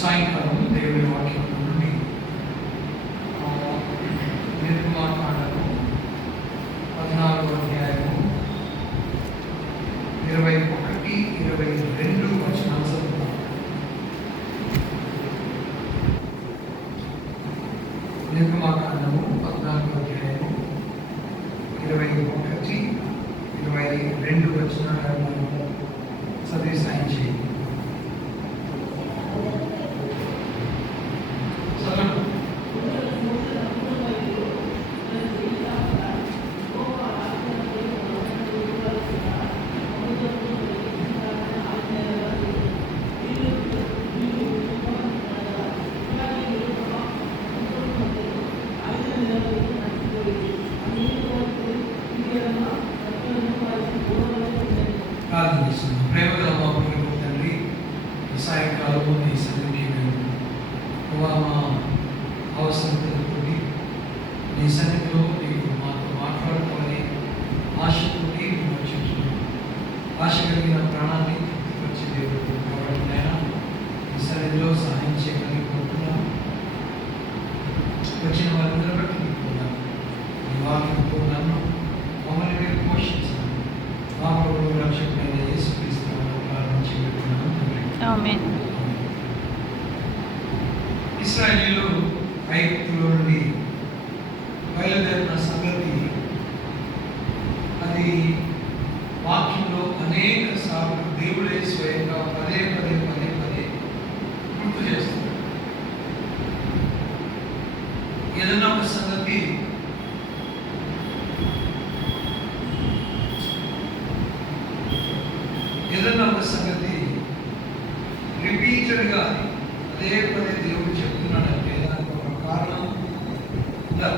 సాయంకాలం దేవుని వాక్యం నుండి నిర్గమాకాండము 14వ అధ్యాయము 21, 22 వచనాలు చదువుతాం. నిర్గమాకాండము 14వ అధ్యాయము 21, 22 వచనాలను చదివి సాయం చేయండి. ప్రేమగల మా ప్రేమ తండ్రి, సాయంకాలము నీ సన్నిధికి మేము మా అవసరం తెలుపుకొని నీ సన్నిధిలో నీకు మాతో మాట్లాడుకోవాలి ఆశతో మేము వచ్చుతున్నాం. ఆశ కలిగిన ప్రాణాన్ని తృప్తిపరిచే దేవుడు కాబట్టి నేను నీ సన్నిధిలో సహాయం చేయగలిగిపోతున్నాను. వచ్చిన వారందరూ బట్టి నీకున్నాను. నీ వాక్యంతో నన్ను మమ్మల్ని మీరు పోషించాలి. మా ప్రభువు రక్షకుడైన యేసుక్రీస్తు ఆమేన్. ఇశ్రాయేలీయులు ఐగుప్తులో నుండి బయలుదేరిన సంగతి అది వాక్యంలో అనేక సార్లు దేవుడే స్వయంగా పదే గుర్తు చేస్తున్నారు. ఏదైనా ఒక సంగతి రిపీటెడ్గా పదే దేవుడు చెప్తున్నాడంటే దానికి ఒక కారణం ఉందా?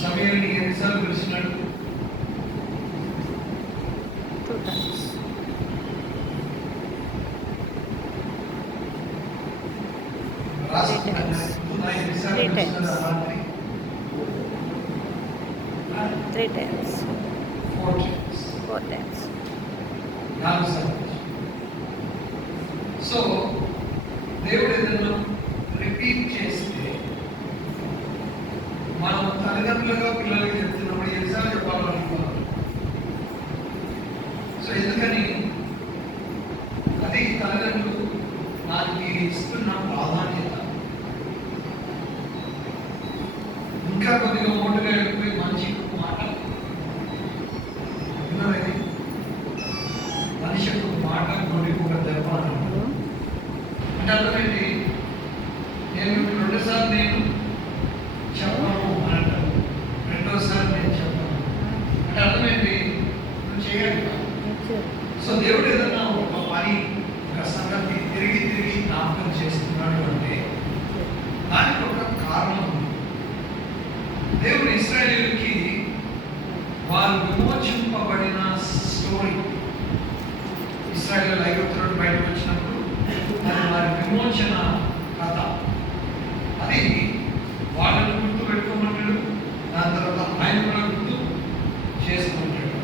సమయాన్ని ఎన్నిసార్లు పిలిచినాడు? Three times. Four times. So దేవుడు ఏదైనా రిపీట్ చేస్తే మనం తల్లిదండ్రులుగా పిల్లలకి చెప్తున్నప్పుడు ఎన్నిసార్లు చెప్పాలనుకున్నాం. సో ఎందుకని అది తల్లిదండ్రులు దానికి ఇస్తున్న ప్రాధాన్యత ఇంకా కొద్దిగా మోటుగా వెళ్ళిపోయి మంచి మాట మనిషి యొక్క మాట నోటికి ఒక దెబ్బ అన్నాడు. అంటే అర్థమైంది, నేను రెండోసారి నేను చెప్పను అని అంటాను, రెండోసారి నేను చెప్పను అంటే అర్థమైంది, నువ్వు చేయాలి. సో దేవుడు ఏదన్నా ఒక పని ఒక సంగతి తిరిగి జ్ఞాపకం చేస్తున్నాడు అంటే దానికి ఒక కారణం ఉంది. దేవుడు ఇశ్రాయేలుకి వారు విమోచింపబడిన స్టోరీ, ఇశ్రాయేలు ఐగుప్తు నుండి బయటకు వచ్చినప్పుడు అది వారి విమోచన కథ. అది వాళ్ళని గుర్తు పెట్టుకోమంటాడు, దాని తర్వాత ఆయన కూడా గుర్తు చేసుకుంటాడు.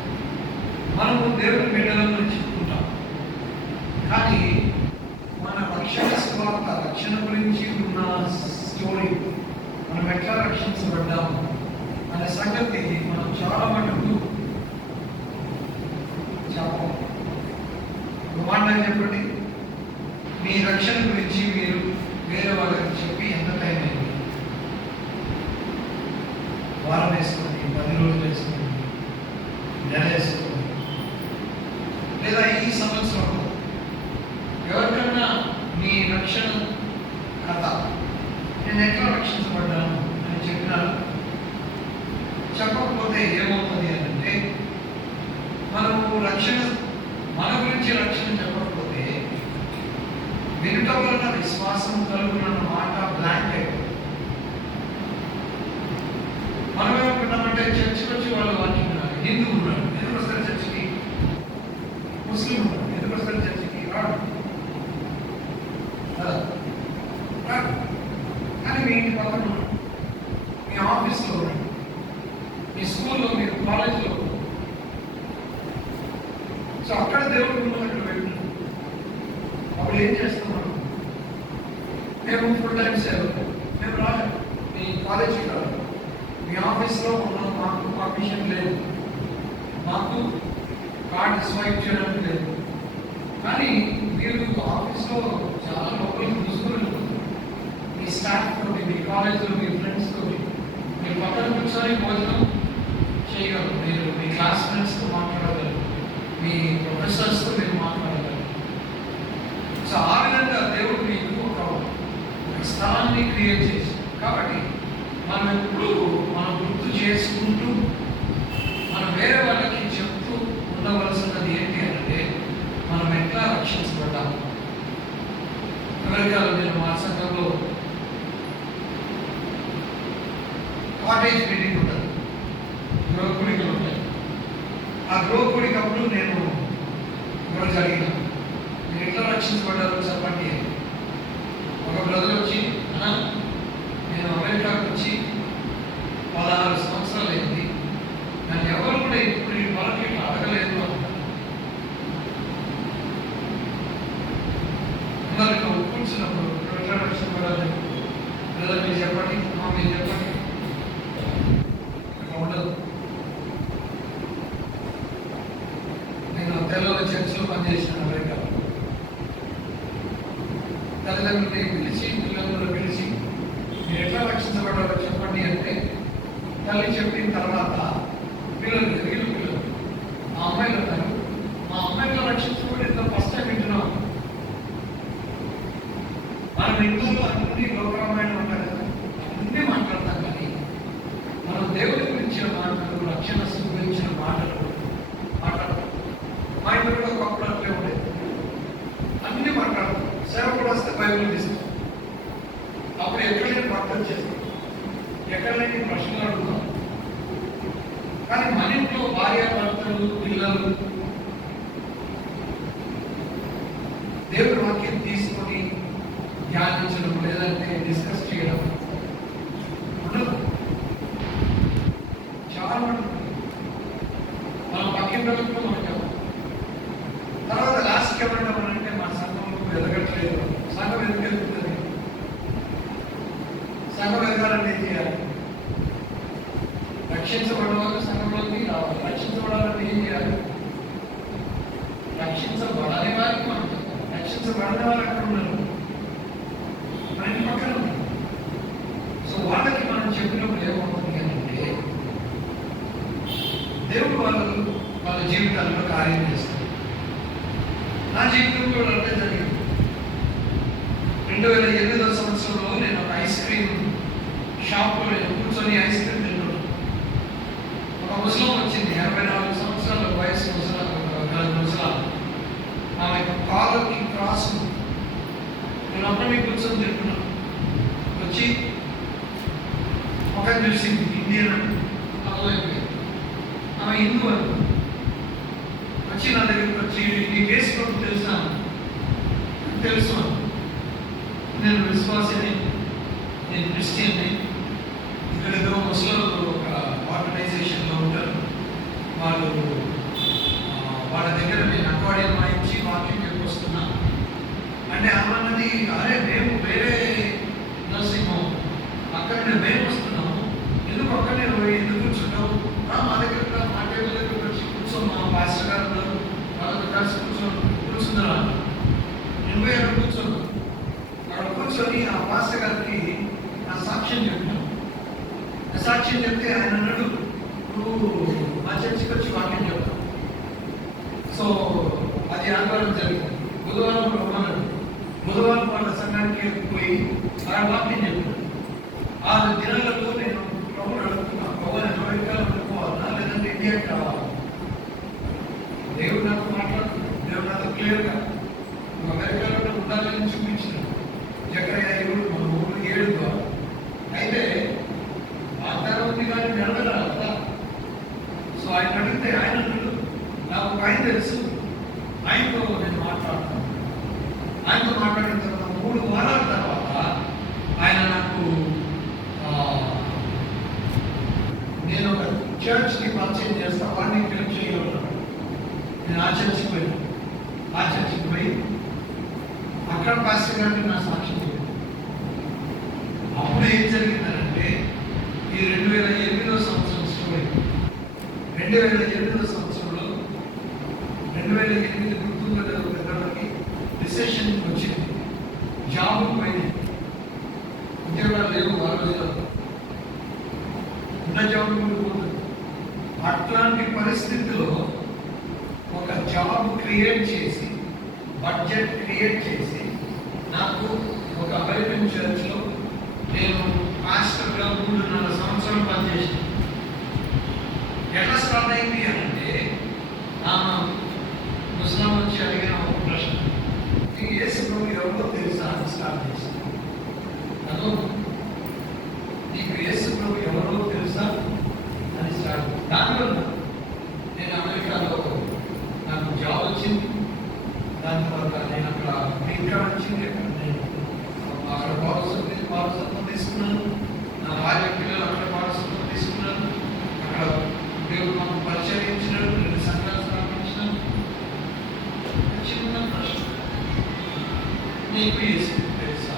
మనము దేవుని బిడ్డలను చెప్పుకుంటాం, కానీ మన రక్షణ స్వార్థ రక్షణ గురించి ఉన్న స్టోరీ, మనం ఎట్లా రక్షించబడ్డాము అనే సంగతి మనం చాలా మటుకు చెప్పాలి. మాట చెప్పండి, మీ రక్షణ గురించి మీరు వేరే వాళ్ళకి చెప్పి ఎంత టైం అయింది? వారం వేసుకోండి, 10 రోజులు వేసుకోండి, నెల వేసుకోండి, లేదా ఈ సంవత్సరం ఎవరికన్నా మీ రక్షణ కథ నేను ఎట్లా రక్షించబడ్డాను అని చెప్పినాను. చెప్పకపోతే ఏమవుతుంది అంటే మనము మన గురించి రక్షణ చెప్పకపోతే వినుట వలన విశ్వాసం కలుగునన్న మాట బ్లాంక్ అయిపోతుంది. మనం ఏమనుకుంటామంటే చర్చికి వచ్చి వాళ్ళు వాక్యం వినాలి. హిందూ ఉన్నాడు, ఎందుకు వస్తారు చర్చికి? ముస్లిం ఉన్నాడు, ఎందుకు వస్తారు చర్చికి? రాడు. కానీ మీ ఇంటి పక్కన ఉన్నాడు, మీ ఆఫీస్లో ఉన్నాడు, మీ స్కూల్లో, మీరు కాలేజీలో. సో అక్కడ దేవుడు అక్కడ పెట్టినాడు. అప్పుడు ఏం చేస్తున్నాం? మేము ఫుల్ టైం సేవలు, మేము రాలేదు, మీ కాలేజీకి రాలేదు, మీ ఆఫీస్లో ఉన్న మాకు పర్మిషన్ లేదు, మాకు కార్డు స్వైప్ చేయడానికి లేదు. కానీ మీరు ఆఫీస్లో చాలా లోపలికి చూసుకుని మీ స్టాఫ్ తోటి, మీ కాలేజ్లో మీ ఫ్రెండ్స్ తోటి మీరు పక్కన కూర్చొని భోజనం చేయగలరు. మీరు మీ క్లాస్ ఫ్రెండ్స్తో మాట్లాడగలరు, మీ ప్రొఫెసర్స్తో మీరు మాట్లాడగలరు. సో ఆ విధంగా దేవుడు మీకు ఒక స్థలాన్ని క్రియేట్ చేసి, కాబట్టి మనం ఎప్పుడు మనం గుర్తు చేసుకుంటూ మనం వేరే వాళ్ళకి చెప్తూ ఉండవలసినది ఏంటి అంటే మనం ఎట్లా రక్షించబడ్డాము. అమెరికాలో నేను మా సంఘంలో కాటేజ్ మీటింగ్ ఉంటుంది, గృహ కూడికలు ఉంటాయి. ఆ గృహ కూడికప్పుడు నేను ఈరోజు అడిగిన, మీరు ఎట్లా రక్షించబడ్డారు చెప్పండి. ఒక బ్రదర్ వచ్చి, అన్నా నేను అమెరికాకు వచ్చి 16 సంవత్సరాలు అయింది, నన్ను ఎవరు కూడా ఇప్పుడు ఈ వరకు ఇట్లా అడగలేదు అంటారు. అందరు ఇట్లా కూర్చున్నప్పుడు ఎట్లా రక్షించబడాలి బ్రదర్ మీరు చెప్పండి, మీరు చెప్పండి. అట్లా ఉండదు. నేను తెల్లలో చర్చిలో పనిచేసిన అమెరికాలో తల్లిదండ్రులని పిలిచి పిల్లలను పిలిచి మీరు ఎట్లా రక్షించబడ్డారో చెప్పండి అంటే తల్లి చెప్పిన తర్వాత వీళ్ళు ఆ అమ్మాయిలు అంటారు, మా అమ్మాయిలో రక్షించబడి ఇంత ఫస్ట్ టైం వింటున్నాం. మనం ఇంట్లో అన్ని లోకరమైన ఉంటాయి కదా, అన్నీ మాట్లాడతాం, కానీ మనం దేవుడి గురించిన మాటలు, రక్షణ గురించిన మాటలు మాట్లాడతాం. మా ఇంట్లో కూడా ఒకప్పుడు అట్లే ఉండేది, అన్నీ మాట్లాడతాం. సేవకుడు వస్తే బైబిల్ తీస్తాం, అప్పుడు ఎక్కడ లేని భక్తులు చేస్తాం, ఎక్కడ లేని ప్రశ్నలు అడుగుతాం. కానీ మన ఇంట్లో భార్య భర్తలు పిల్లలు దేవుడి వాక్యం తీసుకొని ధ్యానించడం లేదంటే డిస్కస్ చేయడం ఉండదు. చాలా ఉంటుంది. మనం పక్కింట్లో మనకు తర్వాత లాస్ట్కి ఏమంటామనంటే మన సంఘంలో ఎదగట్లేదు. సంఘం ఎందుకు ఎదుగుతుంది? సంఘం ఎదగాలంటే ఏం చేయాలి? రక్షించబడిన వాళ్ళు సంఘంలోకి రావాలి. రక్షించబడాలంటే ఏం చేయాలి? రక్షించబడని వారికి మనం రక్షించబడిన వారు అక్కడ ఉన్నారు, మన ఇంటి పక్కన ఉన్నారు. సో వాళ్ళకి మనం చెప్పినప్పుడు ఏమవుతుంది అంటే దేవుడు వాళ్ళ జీవితాల్లో కార్యం చేస్తారు. నా జీవితంలో అంటే జరిగింది. 2008వ సంవత్సరంలో నేను ఒక ఐస్ క్రీమ్ షాప్లో నేను కూర్చొని ఐస్ క్రీమ్ తింటున్నాను. ఒక ముసలం వచ్చింది, 84 సంవత్సరాల వయసు ముసలాం. ఆమె కాలర్కి క్రాస్ ఉంది. నేను అప్పటికి కూర్చొని తింటున్నాను. వచ్చి ఒక చూసింది, ఇండియన్ అంటే అర్థమైపోయింది, ఆమె హిందూ అని. వచ్చి నా దగ్గరికి వచ్చి నీ కేసు ప్రభుత్వం తెలుసా? తెలుసు. నేను విశ్వాసిని, నేను క్రిస్టియన్ని. ఇక్కడ ఏదో ముస్లింలు ఒక ఆర్గనైజేషన్లో ఉంటారు, వాళ్ళ దగ్గర నేను అక్వాడియం వాయించి వాక్యం చెప్పొస్తున్నా అంటే అన్నది, అరే మేము వేరే నర్సింగ్ హోమ్ అక్కడ మేము వస్తున్నాము, ఎందుకు అక్కడనే ఎందుకు కూర్చుంటావు? మా దగ్గర మా టేబుల్ దగ్గర వచ్చి కూర్చో, మా పాస్టర్ గారు ఉన్నారు, వాళ్ళతో కలిసి కూర్చుందరా. నేను పోయి అక్కడ కూర్చోను. అక్కడ కూర్చొని ఆ పాస్టర్ గారికి నా సాక్ష్యం చెప్పాను. సాక్ష్యం చెప్తే ఆయన అన్నాడు, నువ్వు మా చర్చికి వచ్చి వాక్యం చెప్తావు. సో అది ఆదివారం జరిగింది. బుధవారం రమ్మన్నాడు. బుధవారం వాళ్ళ సంఘానికి పోయి ఆ వాక్యం చెప్పాను. 6 దినాలలో నేను ప్రభుని అడుగుతున్నాను, ప్రభు నేను అమెరికాలో ఉండిపోవాలా లేదంటే ఇండియాకి రావాలా? దేవుడు నాతో మాట్లాడుతున్నాడు, దేవుడు నాతో క్లియర్గా నువ్వు అమెరికాలో ఉండాలని చూపించినాడు. జకర్యా 7 ద్వారా. అయితే వాగ్దానం ఉంది కానీ నెరవేరాలి కదా. సో ఆయన అడిగితే ఆయన నాకు ఒక ఆయన తెలుసు, ఆయనతో నేను మాట్లాడతాను. ఆయనతో మాట్లాడిన తర్వాత 3 వారాల తర్వాత ఆయన నాకు నేను ఒక చర్చ్కి పరిచయం చేస్తా, వాడిని ఫిల్మ్ చేయగలుగుతాను. నేను ఆ చర్చికి పోయి అక్కడ పాస్టర్ గారికి నా సాక్ష్యం చెప్పాను. ఏం జరిగిందనంటే ఈ 2008 సంవత్సరం స్టోరీ. 2008 సంవత్సరంలో 2008 గుర్తుందో పెద్దవాళ్ళకి రిసెషన్ వచ్చింది. జాబ్ పోయింది, ఉద్యోగాలు లేవు ఆ రోజుల్లో, ఉన్న జాబ్ పోతుంది. అట్లాంటి పరిస్థితిలో ఒక జాబ్ క్రియేట్ చేసి, బడ్జెట్ క్రియేట్ చేసి, నాకు ఒక అమెరికన్ చర్చ్లో నేను మాస్టర్గా 3.5 సంవత్సరాలు పనిచేసాను. ఎట్లా స్టార్ట్ అయింది అంటే ముస్లాం వచ్చి అడిగిన ఒక ప్రశ్న, నీకు యేసు ప్రభు ఎవరో తెలుసా అని స్టార్ట్ చేశాను. అదో నీకు యేసు ప్రభు ఎవరో తెలుసా అని స్టార్ట్. దానివల్ల నేను అమెరికాలో నాకు జాబ్ వచ్చింది. దాని తర్వాత నేను అక్కడ గ్రీన్ కార్డ్ వచ్చింది. అక్కడ పౌరసత్వం తీసుకున్నాను. నా భార్య పిల్లలు అక్కడ పౌరసత్వం తీసుకున్నాను. అక్కడ దేవుడు మాకు పరిచయించినాడు. 2 సంఘాలు స్థాపించినాను. చిన్న ప్రశ్న, నీకు యేసు తెలుసా?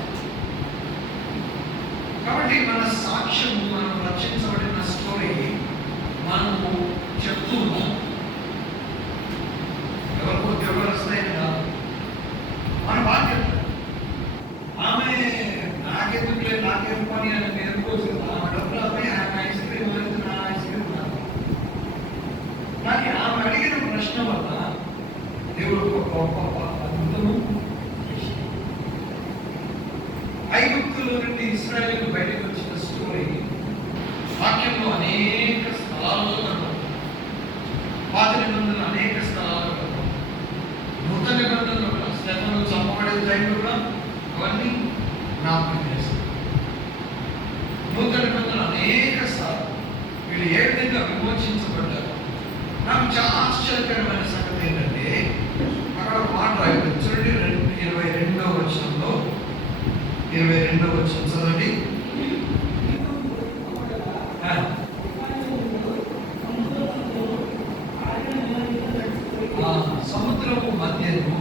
కాబట్టి మన సాక్ష్యము, మనం రక్షించబడిన స్టోరీ మనము చెప్తూ ఉన్నాం. ఎవరికో ఉద్యోగాలు వస్తాయని కాదు, మన బాధ్యత. ఆమె నాకెందుకులే, నాకేం పని అని నేర్చుకోవచ్చు కదా. ఆమె డబ్బులు అమ్మాయి ఆమె ఐస్ క్రీమ్ అనేది నా ఐస్ క్రీమ్ కాదు. కానీ ఆమె అడిగిన ప్రశ్న వల్ల దేవుడు ఒక గొప్ప అద్భుతము చేశాడు. ఐగుప్తులో నుండి ఇశ్రాయేలు బయటకు వచ్చిన స్టోరీ వాక్యంలో అనేక స్థలాల్లో కనబడుతుంది. పాత నిబంధనలు అనేక స్థలాల్లో కనబడుతుంది. నూతన నిబంధనలు కూడా స్టెఫను చంపబడే టైంలో కూడా అవన్నీ జ్ఞాపకం చేస్తారు. నూతన నిబంధనలు అనేక సార్లు వీళ్ళు ఏ విధంగా విమోచించబడ్డారు. నాకు చాలా ఆశ్చర్యకరమైన సంగతి ఏంటంటే అక్కడ మాట రాయబడింది చూడండి. 22వ వచనంలో, 22వ వచనం చదవండి. సముద్రము మధ్యను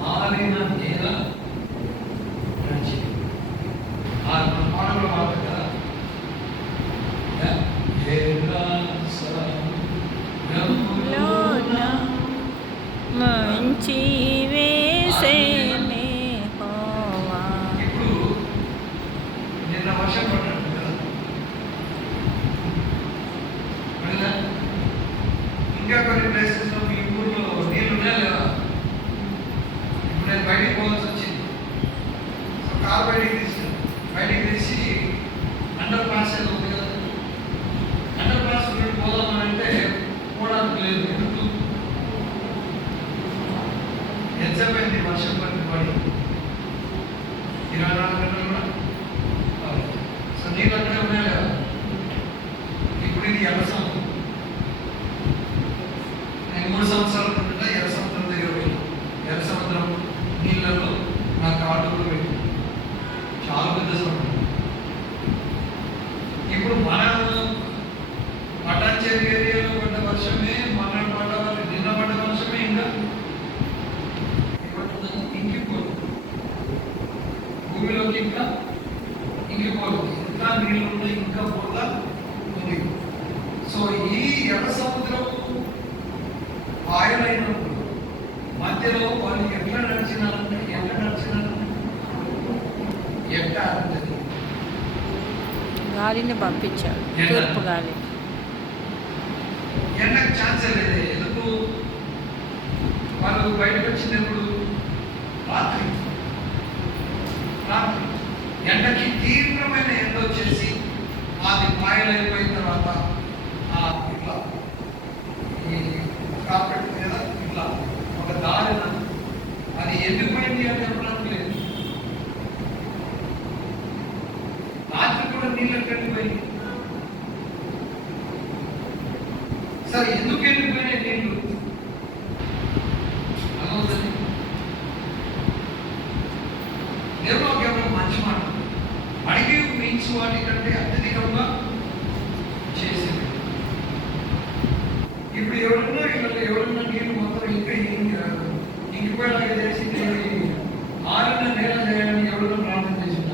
మారిన నేల నడిచింది. పాటలో మాట కదా, మంచి వేసేనే హోవా. ఇప్పుడు నిన్న వర్షం పడ్డాడు కదా, ఇంకా కొన్ని ప్లేసెస్ లో మీ ఊర్లో నీళ్ళు ఉన్నాయా లేదా? ఇప్పుడు నేను బయటికి పోవాల్సి వచ్చింది. సో కార్ బయటికి తీసి అండర్ పాస్ ఏదో ఉంది కదా, అండర్ పాస్ పోదామని అంటే పోవడానికి లేదు. ఎందుకు? ఎంతసేపు అయింది వర్షం పడి 24 గంటలు కూడా. సో నీళ్ళు అక్కడే ఉన్నాయా లేదా? ఇప్పుడు ఇది ఎర్ర సముద్రం. నేను 3 సంవత్సరాల కిందట ఎర్ర సముద్రం దగ్గర పోయినా. ఎర్ర సముద్రం నీళ్ళలో నా కాళ్ళు పెట్టి చాలా పెద్ద సముద్రం. ఇప్పుడు మన పటాన్చేరి ఏరియాలో పడ్డ వర్షమే, మన నిన్న పడ్డ వర్షమే ఇంకా ఇంకిపోదు, భూమిలోకి ఇంకా ఇంకిపోదు. ఇంకా నీళ్ళు ఉన్నాయి, ఇంకా బురద ఉంది. సో ఈ ఎర్ర సముద్రం ఆయనైనప్పుడు మధ్యలో వాళ్ళు ఎట్లా నడిచినారంటే ఎట్లా అంటే గాలిని పంపించాడు, తూర్పు గాలి. ఎండకు ఛాన్స్ లేదు. ఎందుకు? వాళ్ళు బయటకు వచ్చినప్పుడు రాత్రి ఎండకి తీవ్రమైన ఎండ వచ్చేసి అది పాయలైపోయిన తర్వాత ఇట్లా ఈ కార్పెట్ మీద ఇట్లా ఒక దారిన అది ఎండిపోయింది అని చెప్పడానికి లేదు. రాత్రి కూడా నీళ్ళు ఎండిపోయింది. సరే, ఎందుకు ఎండిపోయినాయి నీళ్ళు? అనవసరం. దేవుడు కేవలం మంచి మాట అడిగి మీన్స్ వాటి కంటే అత్యధికంగా చేసింది. ఇప్పుడు ఎవరన్నా నీళ్ళు మొత్తం ఇంకా ఇంకిపోయేలాగా చేసి ఆరిన నేల చేయాలని ఎవరన్నా ప్రార్థన చేసిన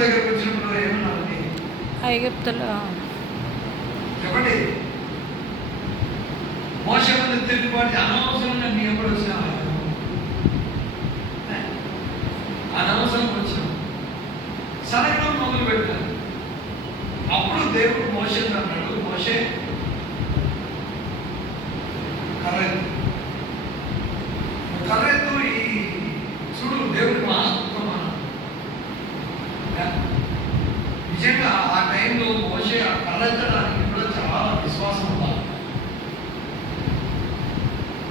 దగ్గరకు వచ్చినప్పుడు ఏమన్నారండి? ఐగుప్తులో చెప్పండి. మోషే మీద తిరుగుబాటు అనవసరంగా నీ ఎప్పుడు వచ్చినా అనవసరంగా వచ్చినాం సడగడం మొదలు పెట్టాను. అప్పుడు దేవుడు మోషే అన్నాడు, మోషే కర్రెత్తు ఈ చూడు దేవుడి మహాత్మ నిజంగా ఆ టైంలో మోషే ఆ కర్రెత్తడానికి కూడా చాలా విశ్వాసం ఉండాలి.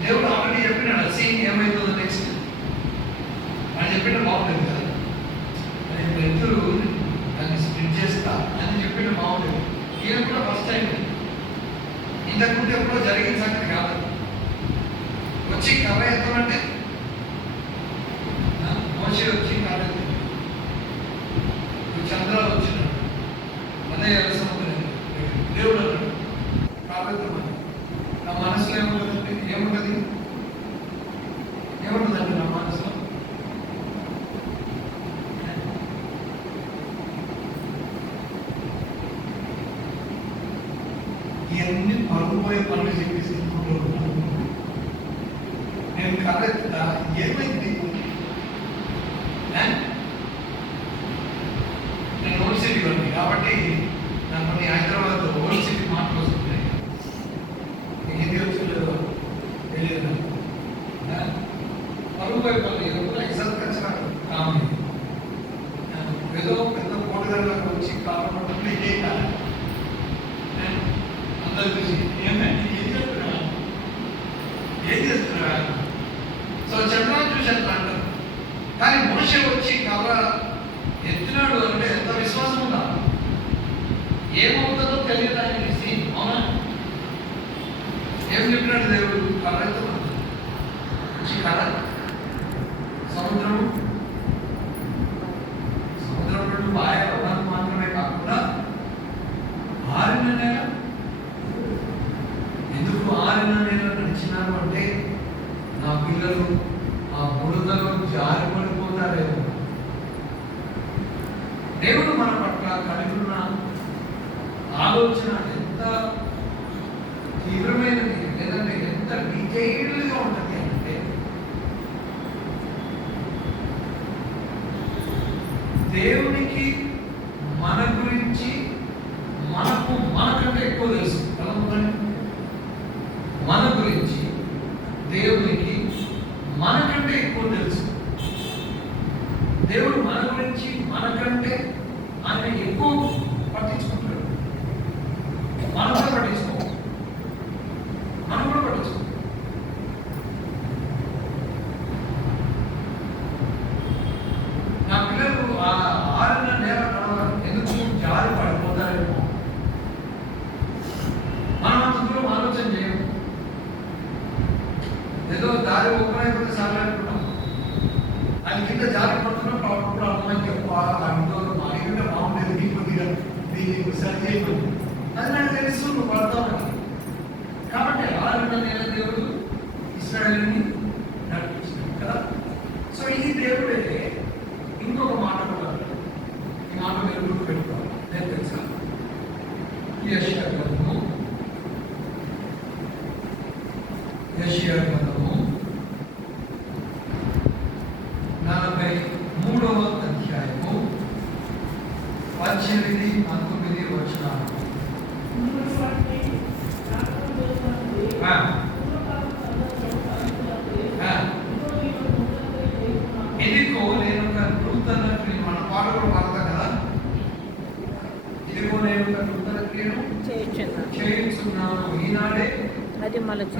దేవుడు ఆల్రెడీ చెప్పినాడు సీన్ ఏమైతుందో నెక్స్ట్ అని చెప్పిన బాగుంటుంది కదా, నేను ఎత్తులు దాన్ని స్ప్లిట్ చేస్తా అని చెప్పిన బాగుంటుంది. ఈయన కూడా ఫస్ట్ టైం, ఇంతకుముందు ఎప్పుడో జరిగిన సంగతి కాదు. వచ్చి కర్ర ఎత్తమంటే మోషే వచ్చి కర్ర ఎత్తాడు. చంద్రాలు వచ్చినాడు, అదే సముద్రం దేవుడు అన్నాడు కర్ర ఎత్తమని. నా మనసులో ఏముంటుందంటే ఏముంటుంది ఏముంటుందండి నా మనసులో? ఇవన్నీ పరుగుపోయే పనులు చెప్పేసుకుంటూ నేను కరెక్ట్గా ఏమైంది? నేను ఓల్డ్ సిటీ ఉంది కాబట్టి నాకు కొన్ని హైదరాబాద్ ఓల్డ్ సిటీ మాటలు వస్తున్నాయి. హిందీ వచ్చి తెలియదు. పరుగుపోయే పనులు ఏదో ఎగ్జామ్ ఖచ్చితంగా కావాలి. ఏదో పెద్ద కోటగాళ్ళకి వచ్చి కావాలంటే ఇదే కాదు. అందరు చూసి ఏమంటే ఏం చేస్తున్నా ఏం చేస్తున్నా సో చంద్రాన్ని చూసి అట్లా అంటారు. కానీ మోషే వచ్చి కర్ర ఎత్తినాడు అంటే ఎంత విశ్వాసం ఉందా? ఏమవుతుందో తెలియదు ఆయన సీన్. అవునా? ఏం చెప్పినాడు దేవుడు? కర్ర ఎత్తున్నాడు వచ్చి కర్ర సముద్రం నుండి బాగా మాత్రమే కాకుండా ఆరిన నేల. ఎందుకు ఆరిన నేల నడిచినారు అంటే నా పిల్లలు ఆ బురదలో జారి పడిపోతారేమో. దేవుడు మన పట్ల కలిగి ఉన్న ఆలోచన ఎంత తీవ్రమైనది, లేదంటే ఎంత డీటెయిల్డ్గా ఉంటుంది అంటే దేవునికి మన గురించి మనకంటే ఎక్కువ తెలుసు. మన గురించి దేవునికి మనకంటే ఎక్కువ తెలుసు. దేవుడు మన గురించి మనకంటే ఆయన ఎక్కువ పట్టించుకుంటాడు. మనం కూడా పట్టించుకో. నా పిల్లలు ఆ ఆరిన నేల నడవాలి, ఎందుకు జారి పడిపోతారేమో. మనం అంత దూరం ఆలోచన చేయము. ఏదో దారి ఒక్కరైపోతే సార్లు అనుకుంటాం. అది కింద జారి పడుతున్నప్పుడు అప్పుడు అర్థమైంది దాంట్లో మా ఇంట్లో బాగుండేది నీకు కొద్దిగా దీన్ని సరి చేయకూడదు అది నాకు తెలుసు, నువ్వు పడతావు. కాబట్టి ఆరిన నేల దేవుడు ఇశ్రాయేలుని నడిపించాడు కదా. సో ఈ దేవుడే ఇంకొక మాట కూడా, ఈ మాట మీరు గుర్తు పెట్టుకోవాలి. నేను తెలుసా యెషయా గ్రంథము 43వ అధ్యాయము 18, 19 వచనాలు. ఇదిగో నేను ఒక నూతన క్రియను, మన పాట కూడా పాడతాం కదా, ఇదిగో నేను ఒక నూతన క్రియను చేయించున్నాను ఈనాడే అది మలచు.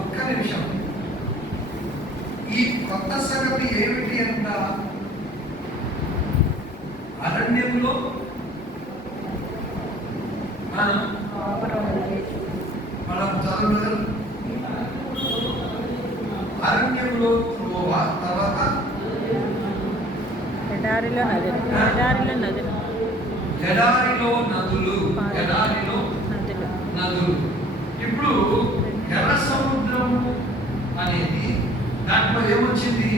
ఒక్క నిమిషం. ఈ కొత్త సంగతి ఏమిటి అంట? అరణ్యంలో అరణ్యంలో తర్వాత ఎడారిలో నదులు. నదులు. ఇప్పుడు ఏమొచ్చింది?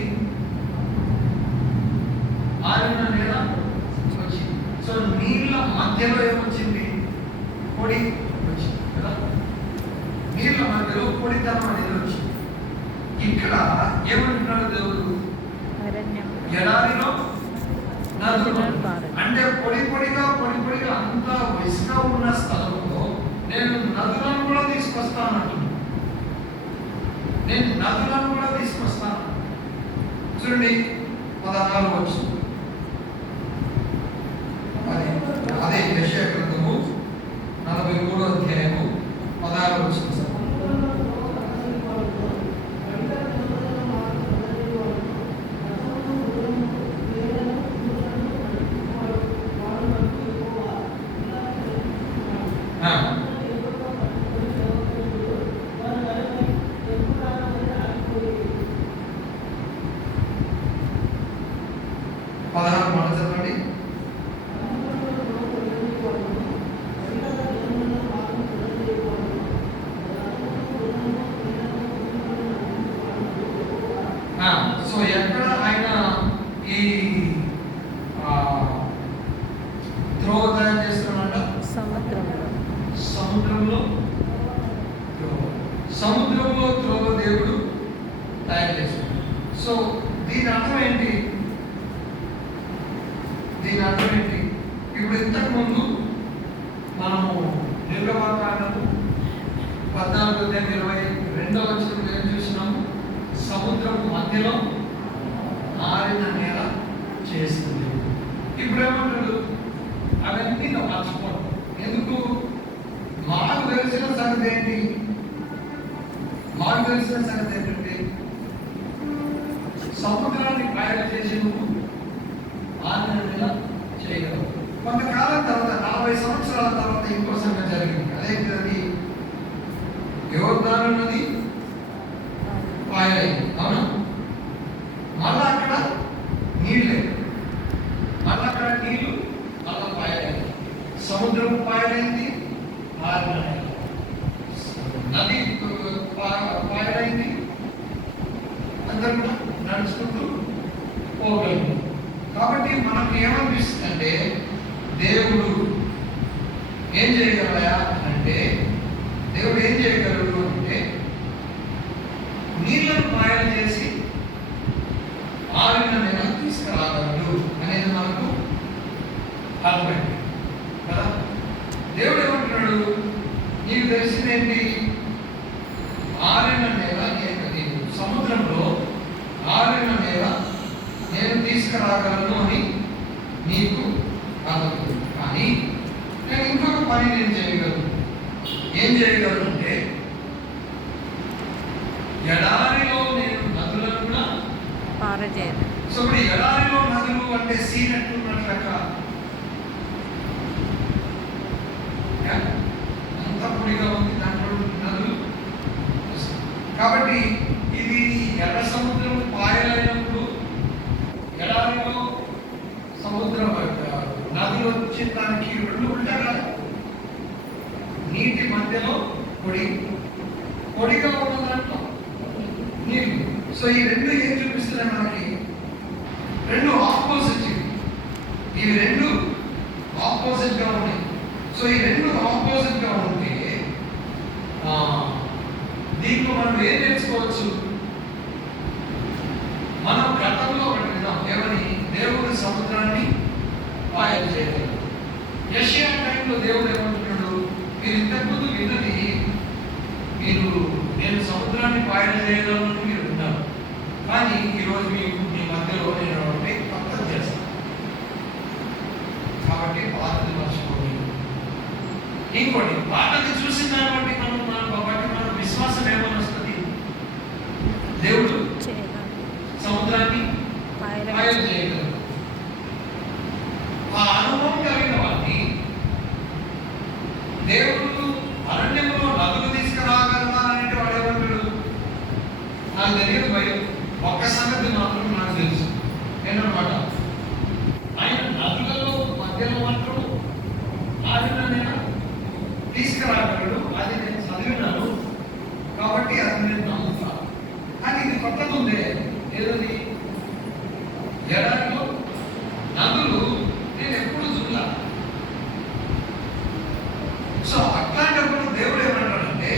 ఆరిన నేల వచ్చింది. సో నీళ్ళ మధ్యలో ఏమొచ్చింది? పొడి వచ్చింది కదా. నీళ్ళ మధ్యలో పొడితనం అనేది వచ్చింది. ఇక్కడ ఏమంటున్నాడు దేవుడు? ఎడారిలో నదులు. అంటే పొడి పొడిగా అంతా ఇసుక ఉన్న స్థలంలో నేను నదులను కూడా తీసుకొస్తాను. నేను నదులను కూడా తీసుకొస్తాను. చూడండి 16 వచనం. అదే యెషయా గ్రంథము 43వ అధ్యాయము 16వ వచనం. సో ఎక్కడ ఆయన ఈ త్రోవ తయారు చేస్తున్నాడ? సముద్రంలో త్రోవ దేవుడు తయారు చేస్తున్నాడు. సో దీని అర్థం ఏంటి? ఇప్పుడు ఇంతకు ముందు మనము నిర్గమకాండము 14:22వ వచనంలో ఏం చూసినాము? సముద్రం మధ్యలో ఆరిన నేల చేస్తుంది. ఇప్పుడు ఏమంటాడు? అవన్నీ నువ్వు మర్చిపోను. ఎందుకు? మాకు తెలిసిన సంగతి ఏంటి? ఏంటంటే సముద్రాన్ని పాయలు చేసి నువ్వు ఆరిన నేల చేయగలవు. కొంతకాలం తర్వాత 40 సంవత్సరాల తర్వాత ఇంకో సంగతి జరిగింది. అదేంటది? యోర్దాను నది పాయలైంది. అవునా? మళ్ళా అక్కడ నీళ్ళే, మళ్ళా పాయలైంది. సముద్రం పాయలైంది, నది పాయలైంది. అందరూ కూడా నడుచుకుంటూ పోగలిగింది. కాబట్టి మనకు ఏమనిపిస్తుంది అంటే దేవుడు ఏం చేయగలయా అంటే, దేవుడు ఏం చేయగలడు అంటే నీళ్లను పాయలు చేసి ఆరిన నేల తీసుకురాగలడు అనేది మనకు అర్థమైంది కదా. దేవుడు ఏమంటున్నాడు? నీకు తెలిసిందేంటి? ఆరిన నేల నేను సముద్రంలో ఆరిన నేల నేను తీసుకురాగలను అని నీకు అర్థమవుతుంది. కానీ నేను ఇంకొక పని చేయగలను. ఏం చేయగలను అంటే ఎడారిలో నేను నదులను కూడా పారజేయను. సో ఇప్పుడు ఎడారిలో నదులు అంటే సీనట్టున్నట్లక అంత పొడిగా ఉంది, దాంట్లో నదులు. కాబట్టి ఇది ఎర్ర సముద్రం పాయలైనప్పుడు ఎడారిలో సముద్రం నదులు వచ్చిన దానికి రెండు ఉంటాయి. నీటి మధ్యలో పొడిగా ఉన్న దాంట్లో నీళ్ళు. సో ఈ రెండు ఏం చూపిస్తున్నాయి మనకి? రెండు ఆపోజిట్. ఇవి రెండు ఆపోజిట్ గా ఉన్నాయి. సో ఈ రెండు ఆపోజిట్ గా ఉంటే దీంట్లో మనం ఏం నేర్చుకోవచ్చు? మనం గతంలో ఒకటి విన్నాం. ఏమని? దేవుడు సముద్రాన్ని పాయలు చేయలేదు. యెషయా టైంలో దేవుడు ఏమంటున్నాడు? మీరు ఇంతకుముందు విన్నది, నేను సముద్రాన్ని పాయలు చేయగలను మీరు విన్నారు. కానీ ఈరోజు మీ మధ్యలో నేను కొత్తది చేస్తాను. కాబట్టి పాతది మర్చిపోండి. ఇంకోటి, పాతది చూసిన దాన్ని బట్టి మన విశ్వాసం ఏమని వస్తుంది? దేవుడు సముద్రాన్ని పాయలు చేయగలరు. ఆ అనుభవం కలిగిన వాడిని దేవుడు అరణ్యంలో నదులు తీసుకురాగలరా అంటే వాడు ఏమంటాడు? నాకు తెలియదు భయం. ఒక్క సంగతి మాత్రం నాకు తెలుసు ఏంటన్నమాట, ఆయన నదులలో మధ్యలో మాత్రం ఆరిన నేను తీసుకురాగలడు. అది నేను చదివినాను కాబట్టి అది నేను నమ్ముతాను. కానీ ఇది కొత్తగా ఉందే. ఏదని ఎడారిలో నదులు నేను ఎప్పుడు చూడలా. సో అట్లాంటప్పుడు దేవుడు ఏమంటాడంటే,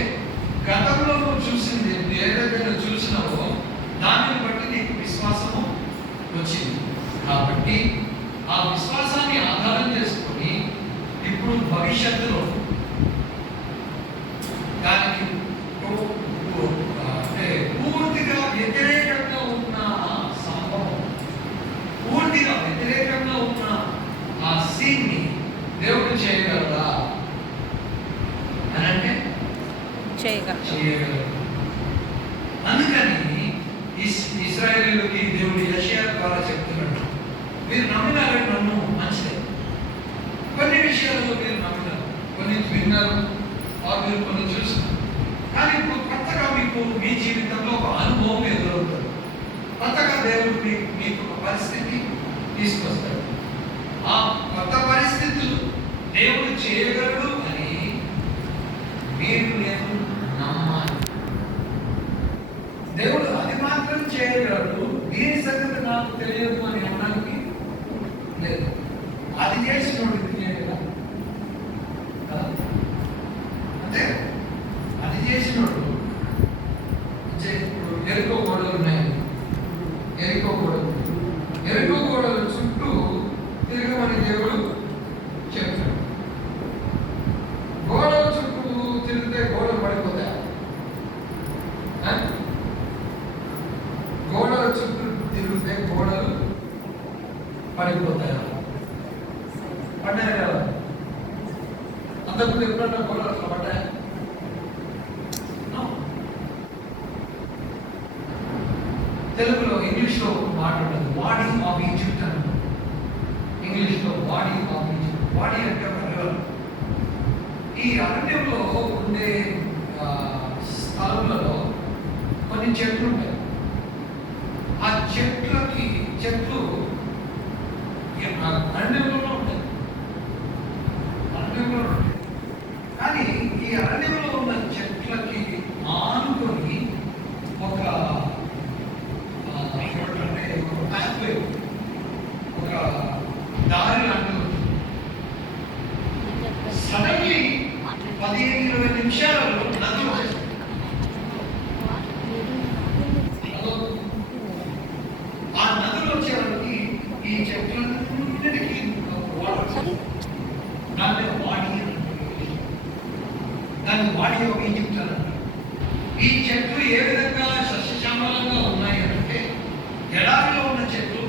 గతంలో నువ్వు చూసింది ఏదైతే నువ్వు చూసినావో దానిని బట్టి నీకు విశ్వాసము వచ్చింది. కాబట్టి ఆ విశ్వాసాన్ని ఆధారం చేసుకొని ఇప్పుడు భవిష్యత్తులో దానికి అంటే పూర్తిగా వ్యతిరేకంగా ఉన్న సంభవం, పూర్తిగా వ్యతిరేకంగా ఉన్న ఆ సీన్ని దేవుడు చేయగలరా అని అంటే చేయగలరు. అందుకని ఇశ్రాయేలీయులకి దేవుడు యెషయా ద్వారా చెప్తున్నాడు, మీరు నమ్మినారు, నన్ను మంచిదే. కొన్ని విషయాల్లో మీరు నమ్మినారు, కొన్ని విన్నారు, మీరు కొన్ని చూస్తున్నారు. కానీ ఇప్పుడు కొత్తగా మీకు మీ జీవితంలో ఒక అనుభవం ఎదురవుతుంది. కొత్తగా దేవుడు మీకు ఒక పరిస్థితి తీసుకొస్తాడు. ఆ కొత్త పరిస్థితులు దేవుడు చేయగలడు అని మీరు నేను నమ్మాలి. దేవుడు అది మాత్రం చేయగలడు, దీని సంగతి నాకు తెలియదు అని అనడానికి లేదు. అది చేసినోడు ఇది చేయగలరా? అంటే అది చేసినోడు ఇప్పుడు ఎరుకో గోడలు ఉన్నాయి. ఎరుకో గోడలు చుట్టూ తిరగమని దేవుడు చెప్తాడు. గోడల చుట్టూ తిరిగితే గోడలు పడిపోతాయి. గోడల చుట్టూ తిరిగితే గోడలు పడిపోతాయి. పడ్డాయి కదా? అంతకుముందు ఎప్పుడన్నా గోడలు అట్లా పడ్డాయి? తెలుగులో ఇంగ్లీష్లో ఒక మాట ఉంటుంది, బాడీ ఆఫ్ ఈజిప్ట్ అని. ఇంగ్లీష్లో బాడీ ఆఫ్ ఈజిప్ట్. బాడీ అంటే ఒక రివర్. ఈ అరణ్యంలో ఉండే స్థలంలో కొన్ని చెట్లు ఉంటాయి. ఆ చెట్లు అరణ్యంలో ఉంటాయి. కానీ ఈ అరణ్యంలో ఉన్న చెట్లకి ఆనుకొని ఒక పాత్వే, ఒక దారి లాంటిది ఉంటుంది. సడన్లీ 15-20 నిమిషాలలో నది వచ్చేస్తుంది. ఆ నదులు వచ్చేవారికి ఈ చెట్లన్నిటికీ వాటర్, దాన్ని వాడి ఆఫ్ ఈజిప్ట్ అని. ఈ చెట్లు ఏ విధంగా సస్యశ్యామలంగా ఉన్నాయి అంటే, ఎడారిలో ఉన్న చెట్లు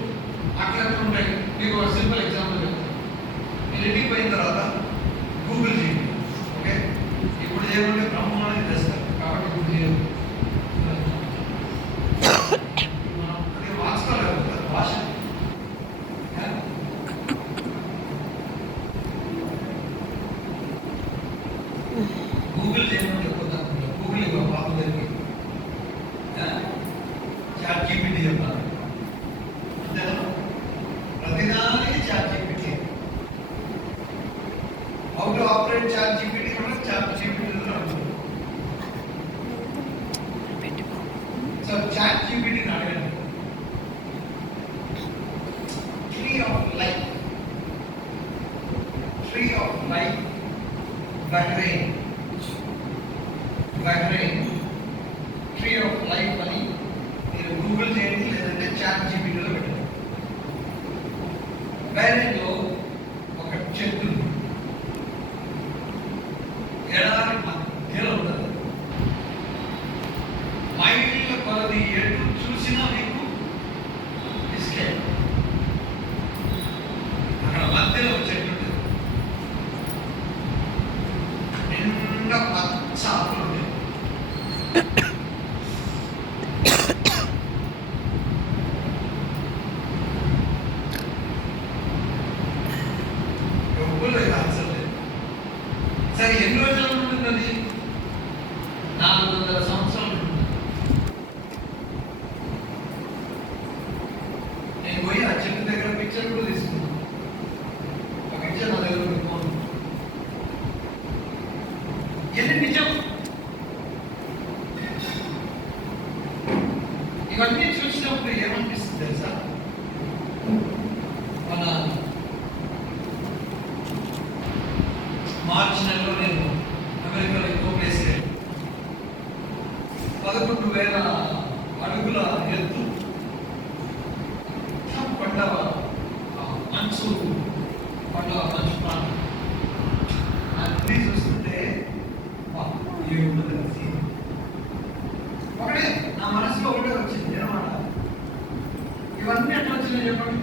అట్లా ఉంటాయి. మీకు ఒక సింపుల్ ఎగ్జాంపుల్ చెప్తాను. మీరు ఇంటికి పోయిన తర్వాత గూగుల్ చేయండి. ఓకే, ఇప్పుడు చేయమంటే బ్రహ్మాండంగా చేస్తారు. కాబట్టి ఇప్పుడు చేయదు. అది మార్చుకోలేదు భాష. గూగుల్ చేయమని చెప్పుకుంటాను. గూగుల్ ఇవ్వ పాప దగ్గరికి చాట్ జీపీటీ చెప్తాను. ప్రతిదానికి ChatGPT. How to operate ChatGPT కూడా చాట్ జీపీటీలో ఉంటుంది. సో చాట్ జీపీటీని అడగండి, tree of life Bahrain tree of life అని మీరు గూగుల్ చేయండి, లేదంటే చాట్ జీపీటీలో పెట్టండి. బహ్రెయిన్లో ఒక చెట్టు ఎడారి మధ్యలో ఉంటుంది. మైళ్ళ కొలది ఎటు చూసినా మీకు ఇసుకే. అక్కడ మధ్యలో చెట్టు ఉంటుంది, నిండా పచ్చ ఆకులు ఉంటాయి. సరే, ఎన్ని రోజులు ఉంటుందని? 400 సంవత్సరాలు ఉంటుంది. నేను పోయి ఆ చెట్టు దగ్గర పిక్చర్ కూడా తీసుకున్నాను. ఆ పిక్చర్ నా దగ్గర పెట్టుకోను. ఎన్ని నిజం 11,000 అడుగుల ఎత్తు, కొండ మంచు, కొండ మంచు ప్రాంతం అన్నీ చూస్తుంటే ఏముంటుంది. ఒకటే నా మనసులో ఒకటే వచ్చింది అనమాట. ఇవన్నీ ఎట్లా వచ్చినాయి చెప్పండి.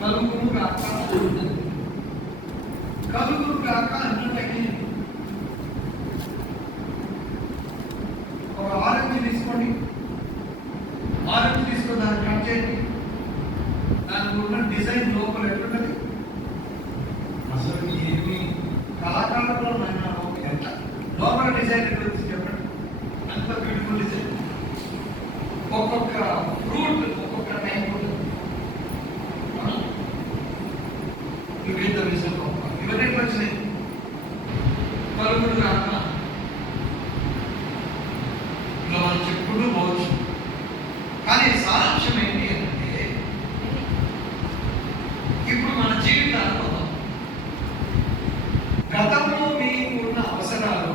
కలుగురు కాక కలుగురు కాక అన్నట్టు ఒక ఆరెంజ్ తీసుకోండి, ఆరెంజ్ తీసుకొని దాన్ని కట్ చేయండి. దానికి ఉన్న డిజైన్ లోపల ఎట్లుంటుంది అసలు ఏమి కళాకారులో ఎంత లోపల డిజైన్ గురించి చెప్పండి. అంత బ్యూటిఫుల్ డిజైన్. ఒక్కొక్క ఫ్రూట్ ఒక్కొక్క టైం ఉంటుంది. ఇవన్నీ వచ్చినాయి కలుగురు కాక ఇలా మనం చెప్పుకుంటూ పోవచ్చు. కానీ సారాంశం ఏంటి అంటే ఇప్పుడు మన జీవితాలు గతంలో మీకు ఉన్న అవసరాలు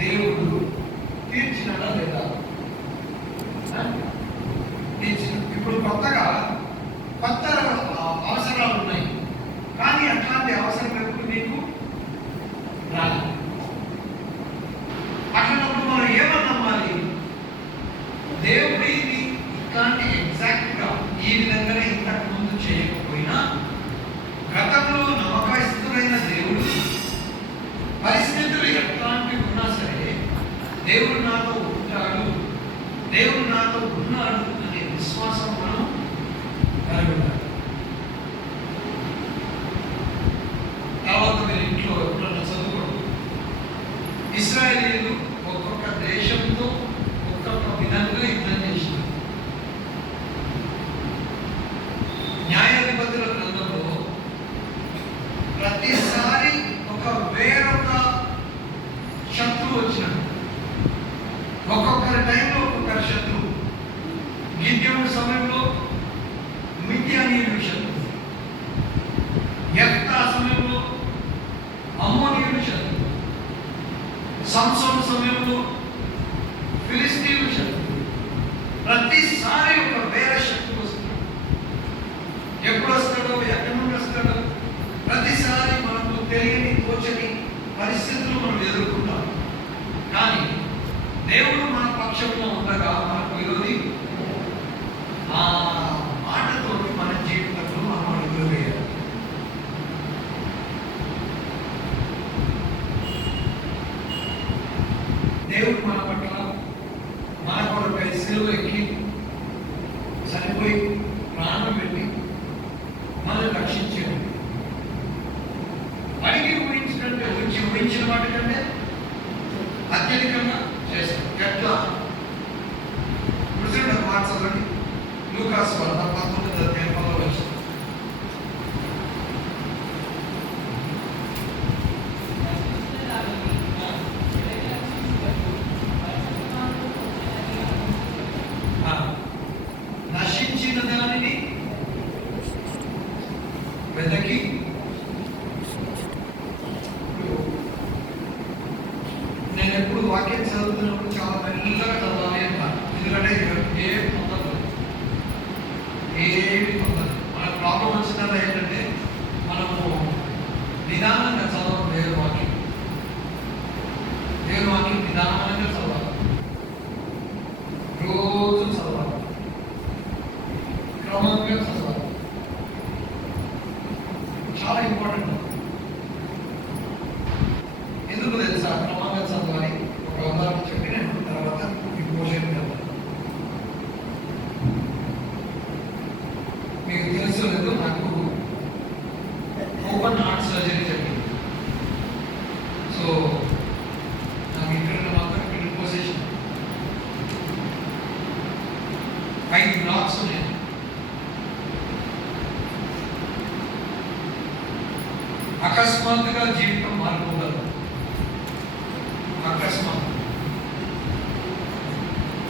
దేవుడు తీర్చినడా లేదా? ఇప్పుడు కొత్తగా కొత్త అవసరాలు ఉన్నాయి, కానీ అట్లాంటి అవసరం ఎప్పుడు మీకు రాదు. అట్లాంటప్పుడు మనం ఏమని నమ్మాలి? దేవుడు ఇది ఇట్లాంటి ఎగ్జాక్ట్ గా ఈ విధంగానే ఇంతకు ముందు చేయకపోయినా గతంలో నమ్మకస్తుడైన దేవుడు పరిస్థితులు ఎట్లాంటివి ఉన్నా సరే దేవుడు నాతో ఉంటాడు, దేవుడు నాతో ఉన్నాడు అనే విశ్వాసం మనం కలిగి ఉండాలి. తర్వాత మీరు ఇంట్లో ఎప్పుడన్నా చదువుకోండి, ఇశ్రాయేలీయులు ఒక్కొక్క దేశంతో ఒక్కొక్క విధంగా యుద్ధం చేసినారు. న్యాయాధిపతుల గ్రంథంలో ప్రతిసారి ఒక వేరొక శత్రువు వచ్చినాడు. ఒక్కొక్కరి టైంలో ఒక్కొక్కరి శత్రువు. గిద్యోను సమయంలో మిద్యానీయుల శత్రువు, యెఫ్తా సమయంలో అమ్మోనీయుల శత్రువు, సంసోను సమయంలో ఫిలిస్తీయుల శత్రువు. ప్రతిసారి ఒక వేరే శత్రువు వస్తున్నాడు. ఎప్పుడు వస్తాడో, ఎక్కడి నుండి వస్తాడో ప్రతిసారి మనకు తెలియని తోచని పరిస్థితులు మనం ఎదుర్కొంటాం. కానీ దేవుడు మన పక్షంలో ఉండగా మనకు విరోధి ఆ మాటతో మన జీవితంలో మనం అడుగులు వేయాలి. దేవుడు మన పట్ల మన కొరకై సిలువ ఎక్కి చనిపోయి ప్రాణం పెట్టి మనల్ని రక్షించాడు. అడిగి ఊహించినట్టు ఊహించిన వాటి కంటే అత్యధికంగా చేస్తాం. ఎట్లా? ఇప్పుడు మాట చదవండి. లూకాసు వార్త 19:10. నశించిన దానిని వెతకి నేను ఎప్పుడు వాక్యం చదువుతున్నప్పుడు చాలా మెల్లగా చదవాలి అంటాను. ఎందుకంటే ఏమి పొందదు. మన ప్రాబ్లం వచ్చినది ఏంటంటే మనము నిదానంగా చదవడం. దేవుని వాక్యం నిదానంగా చదవాలి, రోజు చదవాలి, క్రమంగా చదవాలి. చాలా ఇంపార్టెంట్. ఎందుకు తెలుసా? క్రమంగా చదవాలి. ఒక ఉదాహరణ చెప్పి నేను తర్వాత ఇంపోజన్ మీకు తెలుసు లేదు, నాకు ఓపెన్ హార్ట్ సర్జరీ జరిగింది. సో నాకు ఇక్కడ మాత్రం ఇక్కడ ఇంపోజిషన్ 5 బ్లాక్స్ ఉన్నాయి. అకస్మాత్తుగా జీవితం మారిపోగలదు. అకస్మాత్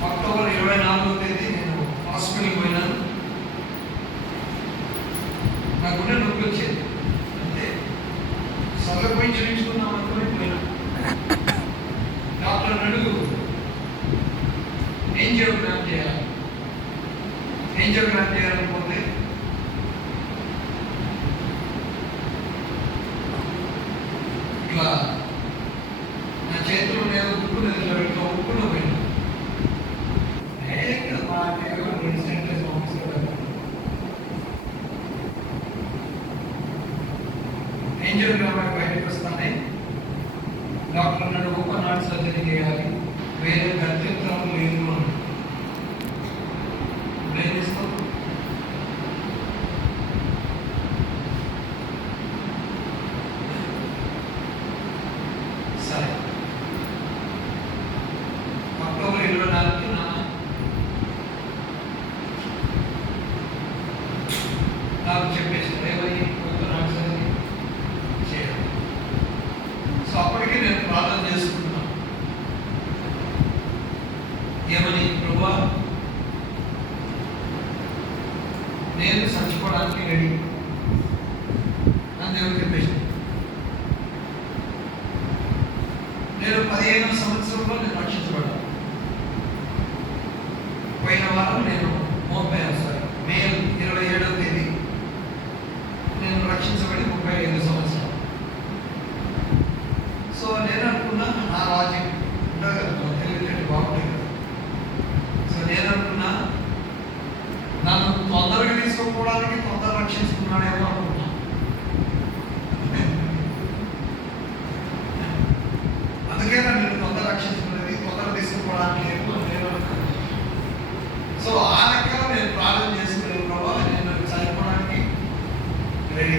అక్టోబర్ 24వ తేదీ నేను హాస్పిటల్కి పోయినాను. నా గుండె నొప్పి వచ్చేది. అంటే సగం పోయి చూపించుకున్నాం అనుకుని పోయినా. డాక్టర్ యాంజియోగ్రామ్ చేయాలి. యాంజియోగ్రామ్ చేయాలనుకుంటే ఇట్లా నా చేతిలో నేను ఉప్పు నిలబెట్టుకో ఉప్పులో పోయినా యాంజియోగ్రామ్ బయటకు వస్తానే డాక్టర్ అన్నాడు ఓపెన్ హార్ట్ సర్జరీ చేయాలి, వేరే గత్యంతరం లేదు అని. ఏం చేస్తాం? సరే, అక్టోబర్ 24కి నాకు చెప్పేసారు ఏమని ఓపెన్ హార్ట్ సర్జరీ చేయాలి. సో అప్పటికి నేను ప్రార్థన చేసుకుంటున్నాను. ఏమని? ప్రభువా, నేను చచ్చిపోవడానికి రెడీ అని దేవుడు చెప్పేసి, నేను 15వ సంవత్సరంలో నేను రక్షించబడ్డాను. పోయిన వారం నేను మే 27వ తేదీ నేను రక్షించబడి 35 సంవత్సరాలు. సో నేను అనుకున్నా నా రాజ్యం ఉండదు కదా, తెలియదు బాగుంటుంది కదా. సో నేను అనుకున్నా నన్ను తొందరగా తీసుకోవడానికి తొందరగా రక్షించుకున్నాడేమో అనుకున్నా. అందుకే నన్ను తొందర రక్షించుకున్నది, తొందర తీసుకోవడానికి ఏమో నేను అనుకున్నాను. సో ఆ లెక్కలో నేను ప్రార్థన చేసుకునే ప్రభావ నేను చనిపోవడానికి రెడీ.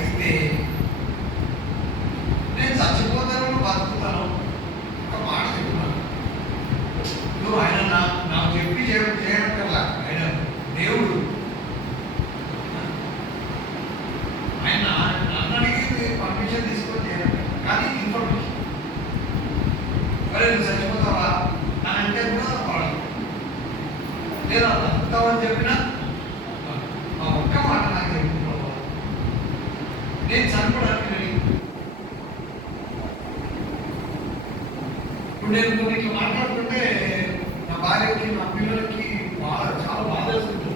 అయితే నేను చచ్చిపోతాను బతుకుతాను ఒక మాట చెప్తున్నాను. నువ్వు ఆయన నాకు చెప్పి చేయడం కల్లా ఆయన దేవుడు, ఆయన నన్ను అడిగి పర్మిషన్ తీసుకొని చేయడం కానీ ఇన్ఫర్మేషన్. మరి నువ్వు చచ్చిపోతావా అని అంటే కూడా వాడు లేదా బతుకుతావని చెప్పినా ఆ ఒక్క మాట నాకు చెప్తున్నావా నేను చనిపోవడానికి రెడీ. ఇప్పుడు నేను కొన్ని ఇట్లా మాట్లాడుతుంటే నా భార్యకి నా పిల్లలకి చాలా బాధ వేస్తుంది.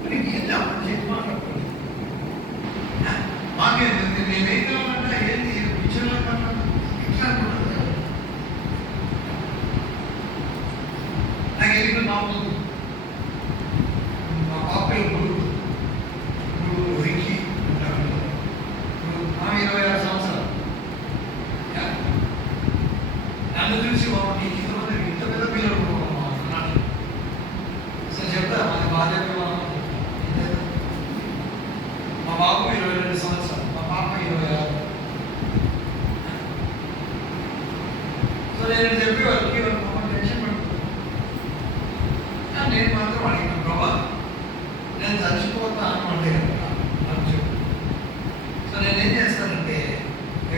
మరి ఏంటి అప్పుడు చెప్పి మాట్లాడుతుంది మాకే మేమేం కావాలంటే ఏంటి పిక్చర్లో మాట్లాడుతుంది ఇట్లా అనుకుంటుంది. నాకు ఎందుకు నవ్వుతుంది. మా పాప రికి ఆమె 26 సంవత్సరాలు. నన్ను చూసి బాబు నీకు ఇంతమంది ఇంత పెద్ద పిల్లలు అన్నాడు. సో చెప్తా మాది బాధ్యత. మా బాబు 22 సంవత్సరాలు, మా పాప 26. సో నేను చెప్పేవాళ్ళకి పాప టెన్షన్ పడుతుంది. నేను మాత్రం అడిగిన ప్రభా నేను చచ్చిపోతాను అంటే కదా అని చెప్పు. సో నేనేం చేస్తానంటే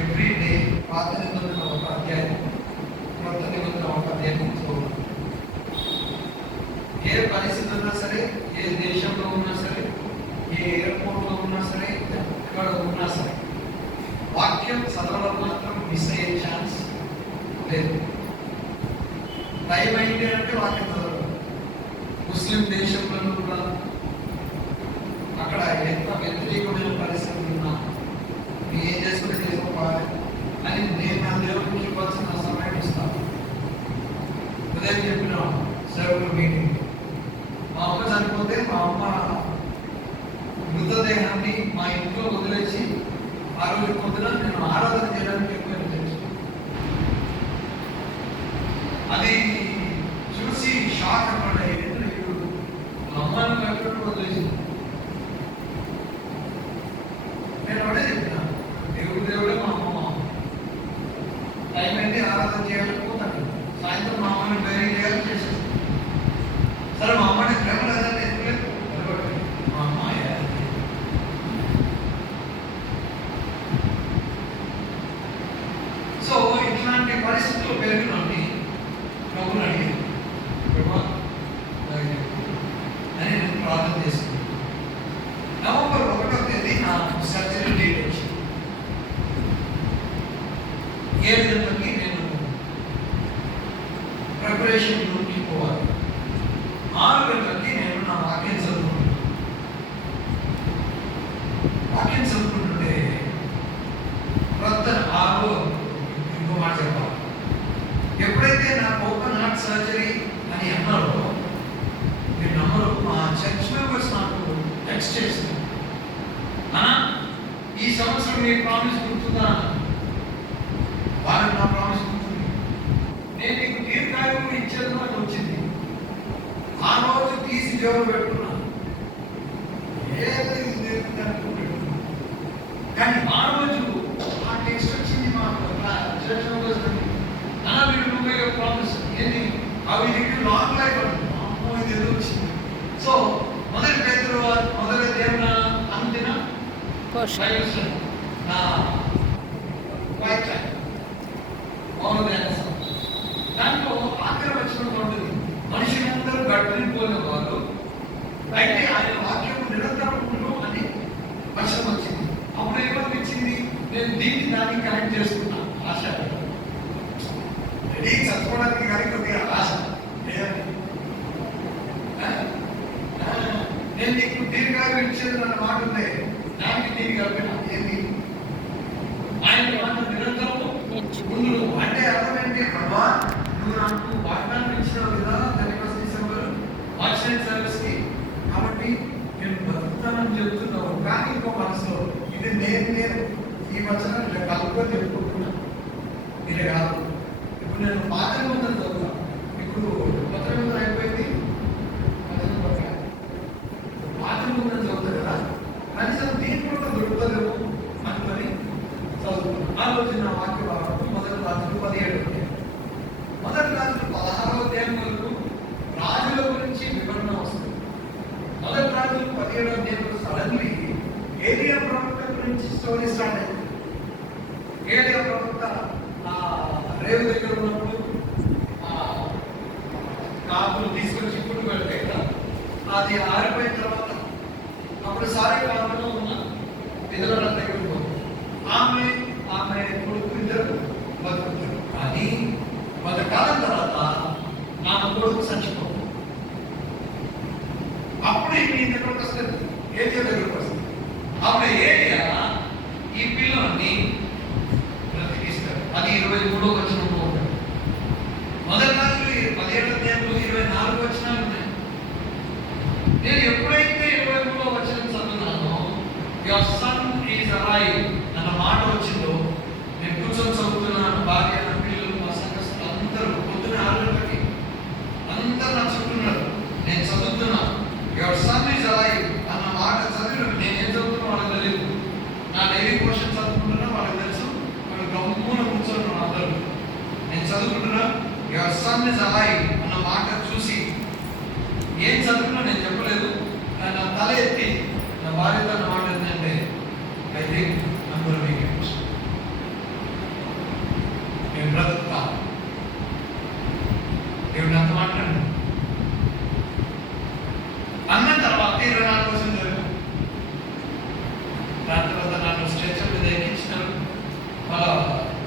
ఎవ్రీ డే పాత నిబంధన ఒక అధ్యాయం, కొత్త నిబంధన ఒక అధ్యాయం చదువుతాను. ఏ పరిస్థితి ఉన్నా సరే, ఏ దేశంలో ఉన్నా సరే, ఏ ఎయిర్పోర్ట్లో ఉన్నా సరే, ఎక్కడ ఉన్నా సరే వాక్యం చదవడం మాత్రం మిస్ అయ్యే ఛాన్స్ లేదు. టైం అయింది అంటే వాక్యం చదవడం. ముస్లిం దేశంలో కూడా అక్కడ ఎంత వ్యతిరేకమైన పరిస్థితులు ఉన్నా మీరు ఏం చేసుకుంటే చేసుకోవాలి అని నేను నా దేవుడికి ఇవ్వాల్సిన సమయం ఇస్తాను. ఉదయం చెప్పిన సేవకుల మీటింగ్ మా అమ్మ చనిపోతే మా అమ్మ మృతదేహాన్ని మా ఇంట్లో వదిలేసి ఆ రోజు పొద్దున నేను ఆరాధన చేయడానికి ఎక్కువ తెలుసు. అది చూసి షాక్ అన్నమాట. అమ్మాయిని కట్టుకుంటూ వదిలేసి నేను అడే చెప్పిన దేవుడే మా అమ్మ. టైం అయితే ఆరాధన చేయాలని పోతాను. సాయంత్రం మా అమ్మని బయట చేయాలని చేసేస్తాను. సరే మా అమ్మని ప్రేమ లేదంటే ఎందుకు లేదు, మా అమ్మాయి. సో ఇట్లాంటి పరిస్థితుల్లో పెరిగినోని ప్రభుని అడిగాను, అని నేను ప్రార్థన చేసుకున్నాను. నవంబర్ 1వ తేదీ నా సర్జరీ డేట్ వచ్చింది. 7 గంటలకి నేను ప్రిపరేషన్ రూమ్కి పోవాలి. 6 గంటలకి నేను నా వాక్యం చదువుకుంటుంటే ఇంకో మాట చెప్పాలి. ఎప్పుడైతే నాకు ఓపెన్ హార్ట్ సర్జరీ అని అన్నారో, మీరు నమ్మరు, మా చర్చ్ మెంబర్స్ నాకు టెక్స్ట్ చేస్తారు, అన్నా ఈ సంవత్సరం మీ ప్రామిస్ గుర్తుందా? వాళ్ళకి నా ప్రామిస్ గుర్తుంది. నేను నీకు దీర్ఘాయువు ఇచ్చేది నాకు వచ్చింది. ఆ రోజు తీసి జోలు పెట్టుకున్నాను, కానీ ఆ రోజు ఆ టెక్స్ట్ వచ్చింది మా చర్చ్ మెంబర్స్. అన్నా మీరు నువ్వే ప్రామిస్ ఏంటి అవి నీకు లాంగ్ లైఫ్ అంటున్నా, ఇది ఏదో వచ్చింది. సో మొదటి పేతురు మొదటి దేవున అందిన దాంట్లో ఆఖరి వచనంలో ఉంటుంది, మనుషులందరూ గడ్డిపోయిన వారు అయితే ఆయన వాక్యం నిరంతరం అని వచనం వచ్చింది. అప్పుడు ఏమనిపించింది, నేను దీన్ని దాన్ని కనెక్ట్ చేసుకున్నా. ఆశ రెడీ చదువుకోవడానికి కానీ కొద్దిగా ఆశ నేను నీకు దీర్ఘాయువు ఇచ్చేది అన్న మాట ఉంది, దానికి దీనికి కలిపిన ఏంటి ఆయన మాట నిరంతరము ముందు. అంటే అర్థం ఏంటి, ప్రభా నువ్వు నాకు వాగ్దానం ఇచ్చినావు కదా 31 డిసెంబర్ వాచ్మెన్ సర్వీస్ కి, కాబట్టి నేను బతుకుతానని చెప్తున్నావు. కానీ ఇంకో మనసులో ఇది నేను ఈ వచనం ఇట్లా కలుపుకొని చెప్పుకుంటున్నా, మీరే కాదు. ఇప్పుడు నేను పాత నిబంధన చదువుతాను, ఇప్పుడు కొత్త నిబంధన అయిపోయింది, పాత నిబంధన చదువుతాను కదా, కనీసం దీంట్లో దొరుకుతుందేమో అనుకొని చదువుతున్నాను. ఆలోచన వాక్య భాగం మొదటి రాజులు 17 మొదటి రాజులు 16వ అధ్యాయం వరకు రాజుల గురించి వివరణ వస్తుంది. మొదటి రాజులు 17వ అధ్యాయంలో సడన్లీ ఏలియా ప్రవక్త గురించి స్టోరీ స్టార్ట్ అయింది. ఏలియా ప్రవక్త రేవు దగ్గర ఉన్నప్పుడు కాపులు తీసుకొచ్చి ఇప్పుడు పెడతాయి కదా, అది ఆరిపోయిన తర్వాత అప్పుడు సారే కాపులో ఉన్న విధవల దగ్గర పోతుంది. ఆమె కొడుకు ఇద్దరు బతుకుతారు. కానీ కొంతకాలం తర్వాత ఆమె కొడుకు చచ్చిపోతుంది. అప్పుడు ఈ దగ్గరకు వస్తుంది, ఏలియా దగ్గరకు వస్తుంది. అప్పుడు ఏలియా ఈ పిల్లల్ని బ్రతికిస్తారు. అది 23వ వచనంలో ఉంటుంది. మొదటి రాజులు 17వ అధ్యాయంలో 24 వచనాలు ఉన్నాయి. నేను ఎప్పుడైతే 23వ వచనం చదువుతున్నానో, యువర్ సన్ ఈజ్ అలైవ్ అన్న మాట వచ్చిందో, నేను కూర్చొని చదువుతున్నాను. భార్య, నా పిల్లలు, మా సంఘస్థులు అందరూ పొద్దున్న 6 గంటలకి అందరూ నా చుట్టూన్నారు. నేను చదువుతున్నా యువర్ సన్ ఈజ్ అలైవ్ అన్న మాట చదివి నేనేం చదువుతున్నా వాళ్ళకి తెలియదు. నా డైలీ పోర్షన్ చదువుకుంటున్నా వాళ్ళకి తెలుసు. వాళ్ళు గమ్మున కూర్చోను అందరూ. నేను చదువుకుంటున్నా యువర్ సన్ ఈజ్ అలైవ్ అన్న మాట చూసి ఏం చదువుకున్నా నేను చెప్పలేదు. కానీ నా తల ఎత్తి నా భార్యతో అన్న మాట ఏంటంటే, ఐ థింక్ అందరూ నేను బ్రతుకుతా. దేవుడు నాతో మాట్లాడు అన్న తర్వాత 24 రోజులు జరిగాను. దాని తర్వాత నన్ను స్ట్రెచర్ మీద ఎక్కించినారు. వాళ్ళ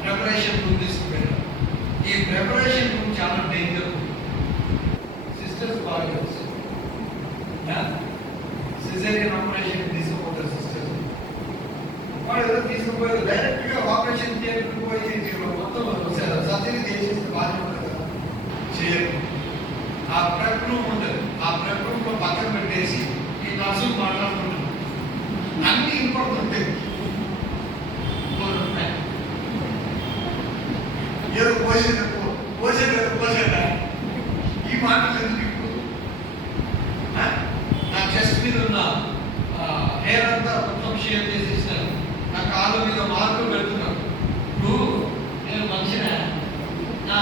ప్రిపరేషన్ రూమ్ తీసుకుపోయారు. ఈ ప్రిపరేషన్ రూమ్ చాలా డేంజర్. సిస్టర్స్ బాగా తెలుసు, సిజేరియన్ ఆపరేషన్ తీసుకుపోతారు సిస్టర్స్. వాడు ఏదో తీసుకుపోయారు, డైరెక్ట్ గా ఆపరేషన్ థియేటర్కి పోయి మొత్తం సర్జరీ చేసేసి బాగా ఉంటుంది కదా, చేయరు. ఆ ప్రెప్ రూమ్ ఉంటుంది, ఆ ప్రెప్ రూమ్ లో పక్కన పెట్టేసి ఈ నర్సులు మాట్లాడుకుంటారు. అన్ని ఇంపార్టెంట్ ఏదో పోసేదా ఈ మాటలు ఎందుకు? ఇప్పుడు నా చెస్ట్ మీద ఉన్న హెయిర్ అంతా మొత్తం షేర్ చేసేసినారు. నా కాళ్ళ మీద మార్కులు పెడుతున్నారు. ఇప్పుడు నేను మంచిగా నా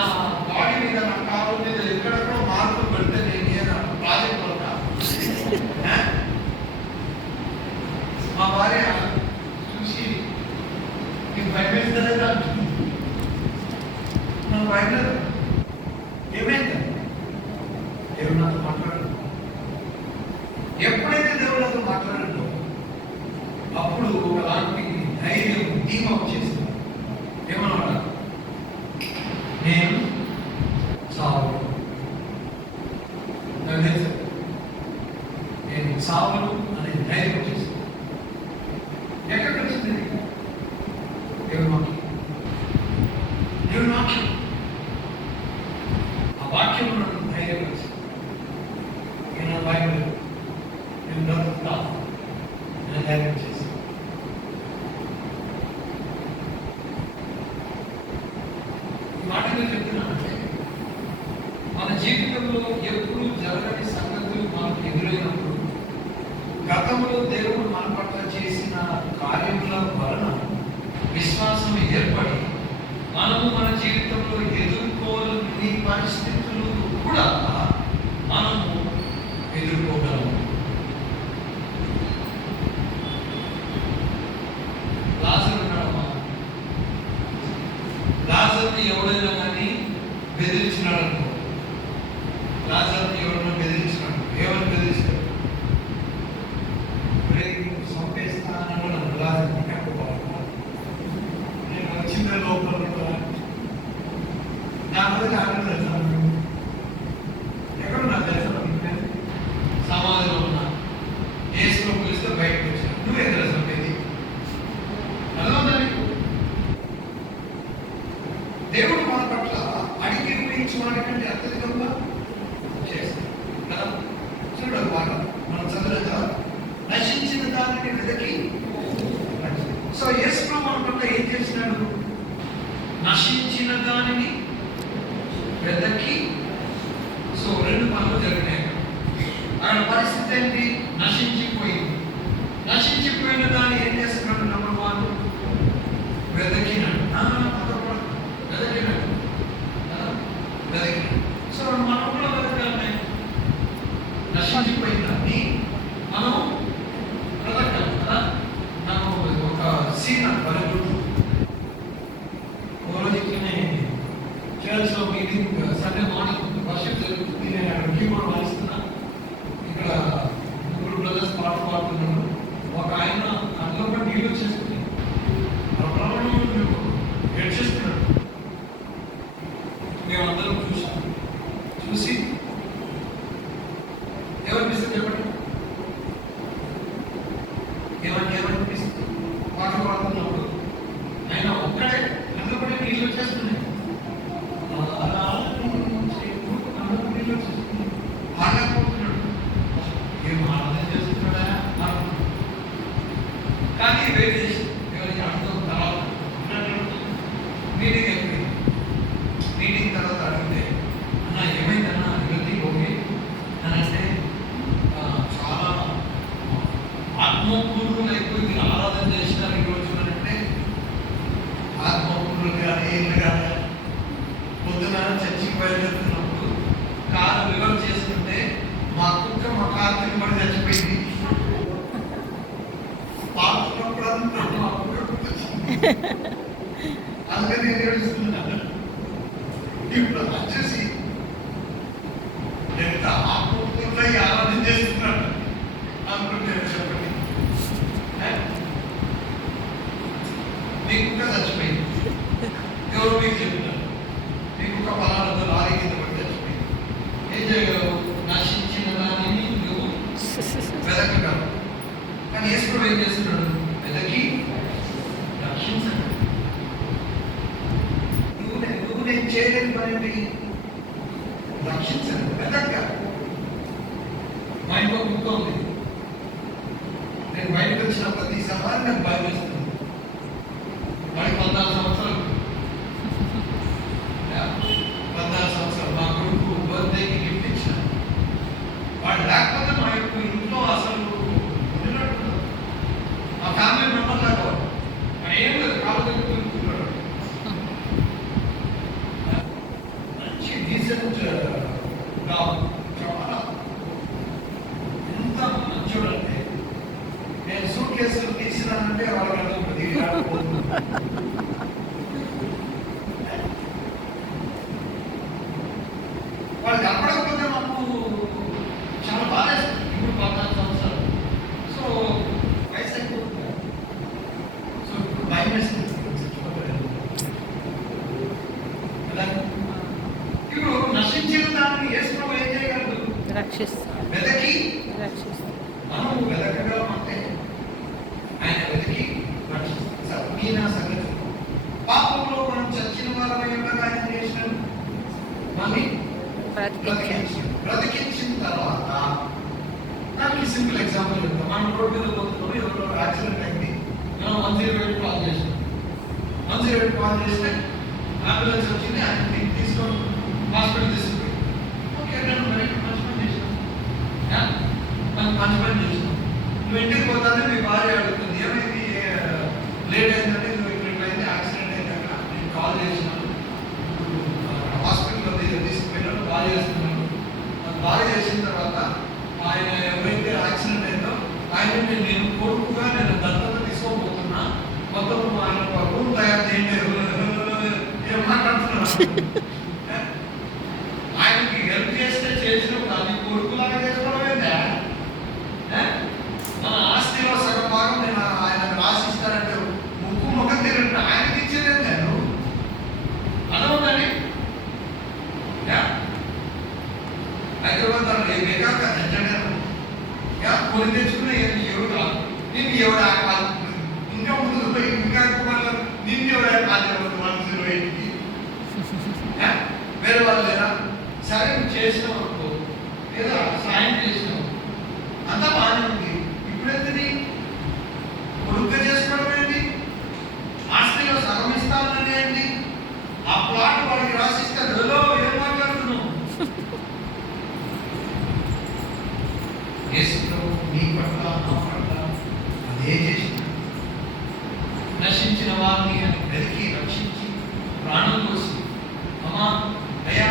బాడీ మీద, నా కాళ్ళ మీద ఎక్కడెక్కడో మార్కులు పెడితే నేను ఏదో ప్రాజెక్ట్ వల్ల మా భార్య చూసి నీకు భయం వేస్తుందా అంటుంది. నాకు భయం లేదు. ఏమైంది? దేవుడు నాతో మాట్లాడాడు. ఎప్పుడైతే దేవుడు నాతో మాట్లాడాడో అప్పుడు ఒకలాంటి ధైర్యం, ధీమా వచ్చేసింది. ఏమన్నా నేను చావు దేవుని వాక్యం. ఆ వాక్యం నన్ను ధైర్యపరిచింది. నేను బైబిల్ నేను బ్రతుకుతా నేను ధైర్యం చేసి ఈ మాటలు చెప్తున్నానంటే మన జీవితంలో ఎప్పుడు జరగని సంగతులు మనకు ఎదురైనప్పుడు గతంలో దేవుడు మన పట్ల చేసిన కార్యముల వలన విశ్వాసం ఏర్పడి మనము మన జీవితంలో ఎదుర్కోలేని పరిస్థితులు కూడా మనము ఎదుర్కోగలము. లాజరుని ఎవడైనా కానీ బెదిరించినాడు అనుకో. లాజరుని ఎవరైనా బెదిరించినాడు, ఏమని బెదిరించాడు? సంపేస్తాను లాజరుని నేను వచ్చిన లోపల నా మొదటి ఆనందం ఎక్కడున్నా తెలుసా? సమాధిలో ఉన్నా, ఏసులో పిలిస్తే బయటకు వచ్చాను. నువ్వు ఎదురు సంపేది దేవుడు మన పట్ల అడిగి ఉపయోగించి వాడికంటే అత్యధికంగా చేస్తాడు కదా. చూడండి మాట మనం చదవలేదా? నశించిన దానిని వెదకి. సో యేసు మన పట్ల ఏం చేసినాడు? నశించిన దానిని వెదకి. సో రెండు పనులు జరిగినాయి. అక్కడ పరిస్థితి ఏంటి? నశించిపోయింది. నశించిపోయిన దాన్ని ఏం చేస్తున్నాడు? నెంబర్ 1 వెదకినాడు. సో మనం కూడా వెతకాలి. నశించిపోయిందని మనం వెతకాలి కదా. నాకు ఒక సీన్ బలగుడు రోజునే చర్చ్లో మీటింగ్ సండే మార్నింగ్ వర్షిప్ జరుగుతుంది. నేను అక్కడ కీబోర్డ్ వాయిస్తున్నా. ఇక్కడ ముగ్గురు బ్రదర్స్ పాట పాడుతున్నాడు. ఒక ఆయన అందులో కూడా నీళ్ళు వచ్చేస్తుంది. ఏడ్చేస్తున్నాడు. మేమందరం చూసి ఏమనిపిస్తుంది చెప్పండి? ఏమనిపిస్తుంది? పాటలు పాడుతున్నప్పుడు ఆయన ఒక్కడే అందులో కూడా నీళ్ళు వచ్చేస్తున్నాయి. నీళ్ళు వచ్చేస్తుంది. ఆడకపోతున్నాడు. ఏం ఆనందం చేస్తున్నాడా? కానీ వెయిట్ చేసి ఎవరికి అర్థం తర్వాత మీటింగ్ అయిపోయింది. మీటింగ్ తర్వాత అడిగితే అన్న ఏమైందన్నా అభివృద్ధి ఓకే అని అంటే చాలా ఆత్మపూర్వులు అయిపోయి మీరు ఆరాధన చేసినారు ఈరోజు అని అంటే ఆత్మపూర్వులు కానీ ఏమి కానీ పొద్దున చర్చికి బయలుదేరుతున్నప్పుడు కారు రివర్స్ చేస్తుంటే మా కుక్క మా కారు కింద పడి చచ్చిపోయింది. పాడుతున్నప్పుడు అంతా మా కుక్క అందుకని నేను ఏడుస్తున్నాను. ఇప్పుడు వచ్చేసి ఎంత ఆత్మూర్తుల్లో ఆరాధన చేస్తున్నాడు అనుకుంటే చెప్పండి. మీ కుక్క చచ్చిపోయింది. ఎవరు మీకు చెప్తున్నారు? మీ కుక్క పలానాతో లారీ కింద పడి చచ్చిపోయింది. ఏం చేయగలవు? నశించిన దానిని నువ్వు వెతకగలవు. కానీ యేసు ఏం చేస్తున్నాడు? వెతకి రక్షించడు. నువ్వు నేను చేయలేని పని రక్షించను. వెతక. మా ఇంట్లో కుక్క ఉంది. నేను బయటకు వచ్చిన ప్రతిసారి నాకు భయం వేస్తుంది. వాడికి 14 సంవత్సరాలు. 14 సంవత్సరాలు. మా కొడుకు బర్త్డేకి గిఫ్ట్ ఇచ్చిన. వాడు లేకపోతే మా యొక్క ఇంట్లో అసలు ఉన్నట్టు మా ఫ్యామిలీ మెంబర్ లాగా ఏం లేదు. కాలు తిరుగుతున్నాడు. మంచి డీసెంట్ చాలా ఎంత మంచోడంటే నేను సూట్ కేసులు తీసినానంటే వాళ్ళకి అర్థమవుతుంది. వాళ్ళు కనపడకపోతే మాకు చాలా బాధ వేస్తుంది. ఇప్పుడు 14 సంవత్సరాలు. సో వయసు అయిపోతుంది. సో ఇప్పుడు భయం వేస్తుంది. ఇప్పుడు నశించిన దాన్ని యేసు ప్రభువు ఏం చేయగలదు? రక్షిస్తాడు. వెతకి రక్షిస్తాడు. మనం వెతకగలమంటే ఆయన వెతికి రక్షిస్తాడు. సంగతి పాపంలో మనం చచ్చిన వారమై మళ్ళీ బ్రతికించారు. బ్రతికించిన తర్వాత దానికి సింపుల్ ఎగ్జాంపుల్ చెప్తాం. మనం రోడ్డు మీద పోతున్నాం, ఎవరో యాక్సిడెంట్ అయింది, మనం 108 కాల్ చేసినాం. 108 కాల్ చేస్తే అంబులెన్స్ వచ్చింది, ఆయన తీసుకొని హాస్పిటల్ తీసుకుపోయి ఓకే నేను మరి మంచి పని చేసినాం, మంచి పని చేసినాం. నువ్వు ఇంటికి పోతానే మీ భార్య అడుగుతుంది, ఏమైంది లేట్ అయిందంటే, నువ్వు ఇక్కడ అయింది, యాక్సిడెంట్ అయింది అక్కడ, నేను కాల్ చేసినాను, హాస్పిటల్లో తీసుకుపోయినాను, బాగా చేస్తున్నాను. బాగా చేసిన తర్వాత ఆయన ఎవరైతే యాక్సిడెంట్ అయిందో ఆయన నేను కొడుకుగా నేను దత్తత తీసుకోబోతున్నా, మొత్తం ఆయన రూమ్ తయారు చేయండి ఏం మాట్లాడుతున్నాను. ఆయనకి హెల్ప్ చేస్తే చేసినప్పుడు అది కొడుకులాగా చేసుకోవడమేందా? మన ఆస్తిలో సగం భాగం నేను ఆయనకు రాసిస్తానంటే ముఖం తిరిగి ఆయనకి ఇచ్చేదే నేను అనవుదని హైదరాబాద్ బేకాక కొని తెచ్చుకునే ఎవరు నిన్ను ఎవరు ఇంకా ముందుకు పోయి ఇంకా నిన్ను ఎవరు కాదు 108కి వేరే వాళ్ళు లేదా? సరే నువ్వు చేసినావు అనుకో, లేదా సాయం చేసినావు, అంతా బాగానే ఉంది. ఇప్పుడెందుకు కొడుగ్గా చేసుకోవడం ఏంటి? ఆస్తిలో సగం ఇస్తానని ఏంటి? ఆ ప్లాట్ వాడికి రాసిస్తారు, ఏం మాట్లాడుతున్నావు? నీ పట్ల నా పట్ల అదే చేసిన నశించిన వారిని అని వెతికి రక్షించి ప్రాణం కోసి, అమ్మా అయ్యా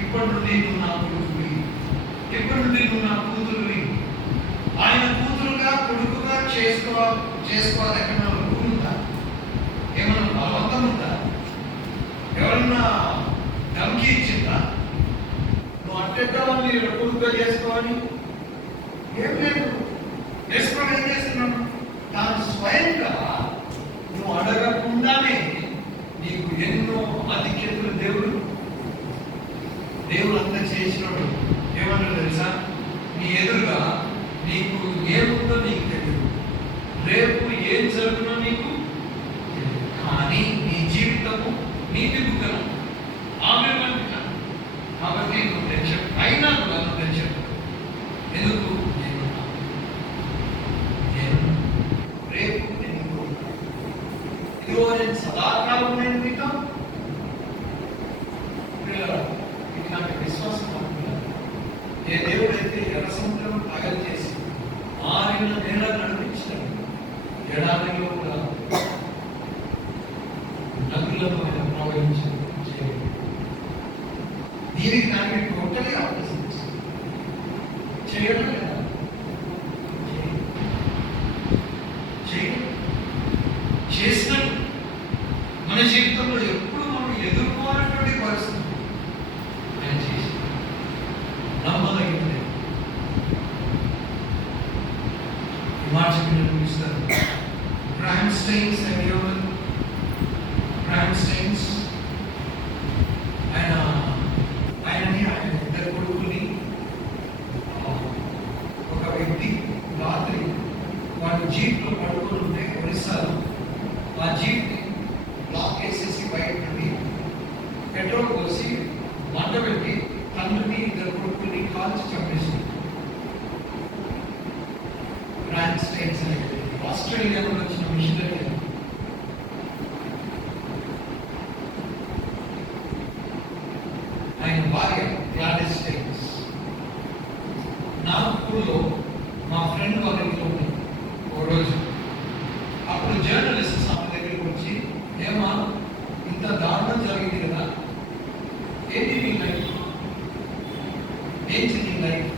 ఇప్పటి నుండి నువ్వు నా కొడుకువి, ఇప్పటి నుండి నువ్వు నా కూతురువి, ఆయన కూతురుగా కొడుకుగా చేసుకోవాలి. ఎక్కడ ఉందా? ఏమన్నా బలవంతం ఉందా? ఎవరన్నా ధమ్కి ఇచ్చిందా? నువ్వు అట్టెట్టా వాళ్ళు కొడుకుగా చేసుకోవాలి ఏం లేదు. చేసుకోవడం ఏం చేస్తున్నాను? తాను స్వయంగా నువ్వు అడగకుండానే నీకు ఎన్నో ఆధిక్యతలు దేవుడు అంతా చేసినప్పుడు ఏమన్నా తెలుసా? నీ ఎదురుగా నీకు ఏముందో నీకు తెలియదు, రేపు ఏం జరుగుతుందో నీకు తెలియదు. కానీ నీ జీవితము నీతి బుగ్గను ఆవిర్వంతిక కాబట్టి నువ్వు టెన్షన్ అయినా కూడా నువ్వు టెన్షన్ ఎందుకు? రేపు ఇదిగో నేను సదాకాలం నేను మీతో ఇది నాకు విశ్వాసం అనుకున్నాను. ఏ దేవుడైతే ఎర్ర సముద్రం పగలు చేసి ఆరిన నేల నడిపించాడు, ఎడారిలో కూడా నదులను ఆయన ప్రవహించాడు. దీనికి దానికి టోటలీ ఆపోజిట్ చేయడం లేదా? చేసినట్టు మన జీవితంలో ఎప్పుడు మనం ఎదుర్కోవాలన్నటువంటి పరిస్థితి ఆయన చేసి నమ్మదగినది. విమర్శకులను ఇస్తారు. Graham Staines ఆయన ఇద్దరు కొడుకుని ఒక వ్యక్తి రాత్రి వాడు జీప్లో పడుకొని ఉంటే ఒరిస్సాలో ఆ జీప్ని బ్లాక్ వేసేసి బయట నుండి పెట్రోల్ పోసి మంట పెట్టి తండ్రిని ఇద్దరు కొడుకుని కాల్చి చంపేసి గ్రాండ్ స్టైన్స్ అనేది ఆస్ట్రేలియాలో వచ్చిన మిషనరీ. ఆయన భార్య గ్లాడిస్ స్టైన్స్. నాగ్పూర్లో మా ఫ్రెండ్ వాళ్ళ ఇంట్లో ఉంది ఒక రోజు. అప్పుడు జర్నలిస్ట్ ఆమె దగ్గరికి వచ్చి, ఏమా ఇంత దారుణం జరిగింది కదా, ఏంటి నీ లైఫ్, ఏంటి నీ లైఫ్,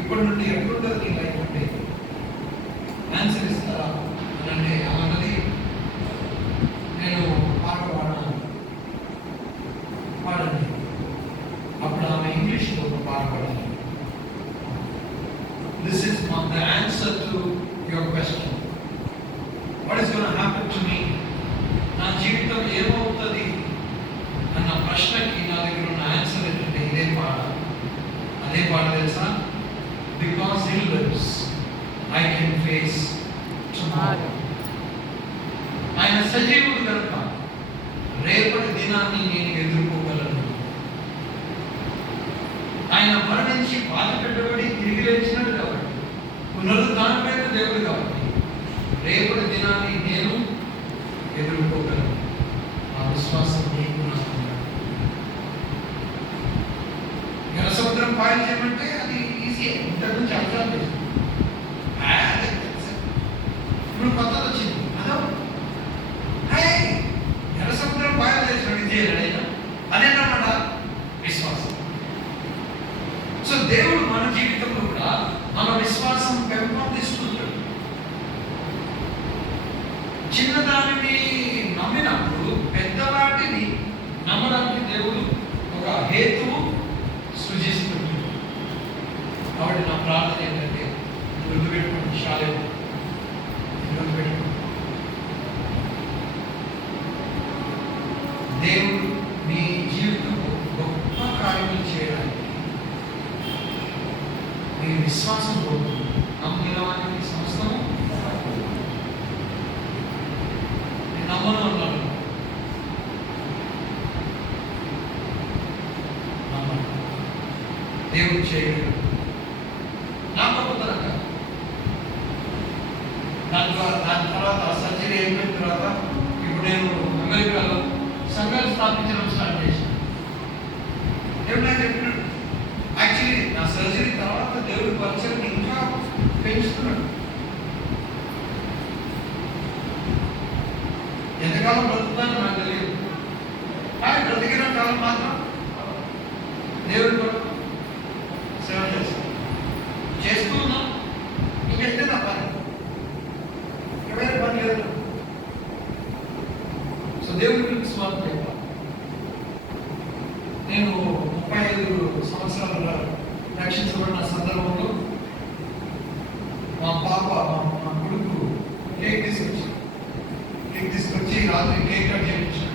ఇప్పటి నుండి ఎప్పుడుంటుంది నీ లైఫ్ అంటే ఆన్సర్ ఇస్తారా అని అంటే అన్నది నేను పాట పాడండి. అప్పుడు ఆమె ఇంగ్లీష్లో ఒక పాట పాడాలి. This is the answer to your question. What is going to happen to me? నా జీవితం ఏమవుతుంది అన్న ప్రశ్నకి నా దగ్గర ఉన్న ఆన్సర్ ఏంటంటే ఇదే పాట. అదే పాట తెలుసా? Because he lives, I can face tomorrow. ఆయన సజీవుడు కనుక రేపటి దినాన్ని నేను ఎదుర్కోగలను. ఆయన మరణించి బాధ పెట్టబడి తిరిగి లేచినాడు కాబట్టి, పునరుద్ధానమైన దేవుడు కాబట్టి రేపటి దినాన్ని నేను ఎదుర్కోగలను. ఆ విశ్వాసం నీకు నాకు ఉండాలి. ఎర్ర సముద్రం పాయలు చేయమంటే అది ఈజీ, ఇంతకు నుంచి అర్థం లేదు. ఇప్పుడు కొత్తది వచ్చింది, అదో ఎర్ర సముద్రం పాయలు చేసిన విద్య అదేనమాట విశ్వాసం. సో దేవుడు మన జీవితంలో కూడా మన విశ్వాసం పెంపొందిస్తుంటాడు. చిన్నదానిని నమ్మినప్పుడు పెద్దవాటిని నమ్మడానికి దేవుడు ఒక హేతువు సృజిస్తుంటాడు. కాబట్టి నా ప్రార్థన ఏంటంటే గుర్తుపెట్టుకోండి, శాలేవు గుర్తుపెట్టుకోండి. దేవుడు మీ జీవితంలో గొప్ప కార్యములు చేయడానికి మీ విశ్వాసం కోరుతుంది. నమ్మిన వారికి సమస్తము నమ్మను అన్నాడు. నమ్మను దేవుడు చేయడు. నా గొప్పతనంగా దాని తర్వాత సర్జరీ అయిపోయిన తర్వాత ఇప్పుడు నేను అమెరికాలో సంఘాలు స్థాపించడం స్టార్ట్ చేశాను. దేవుడు నాకు చెప్పినాడు, యాక్చువల్లీ నా సర్జరీ తర్వాత దేవుడి పరిచయం ఇంకా పెంచుతున్నాడు. ఎంతకాలం బ్రతుకుతానో నాకు తెలియదు, కానీ బ్రతికిన కాలం మాత్రం దేవుడి కొరకు సేవ చేస్తూ ఉన్నాం. ఇంకెంతే నా పని, ఎవరైనా పని లేదు. సో దేవుడి గురించి స్వార్థం చెప్పాలి. నేను 35 సంవత్సరాలు రక్షించబడిన సందర్భంలో మా కొడుకు కేక్ తీసుకొచ్చి రాత్రి కేక్ కట్ చేయించాడు.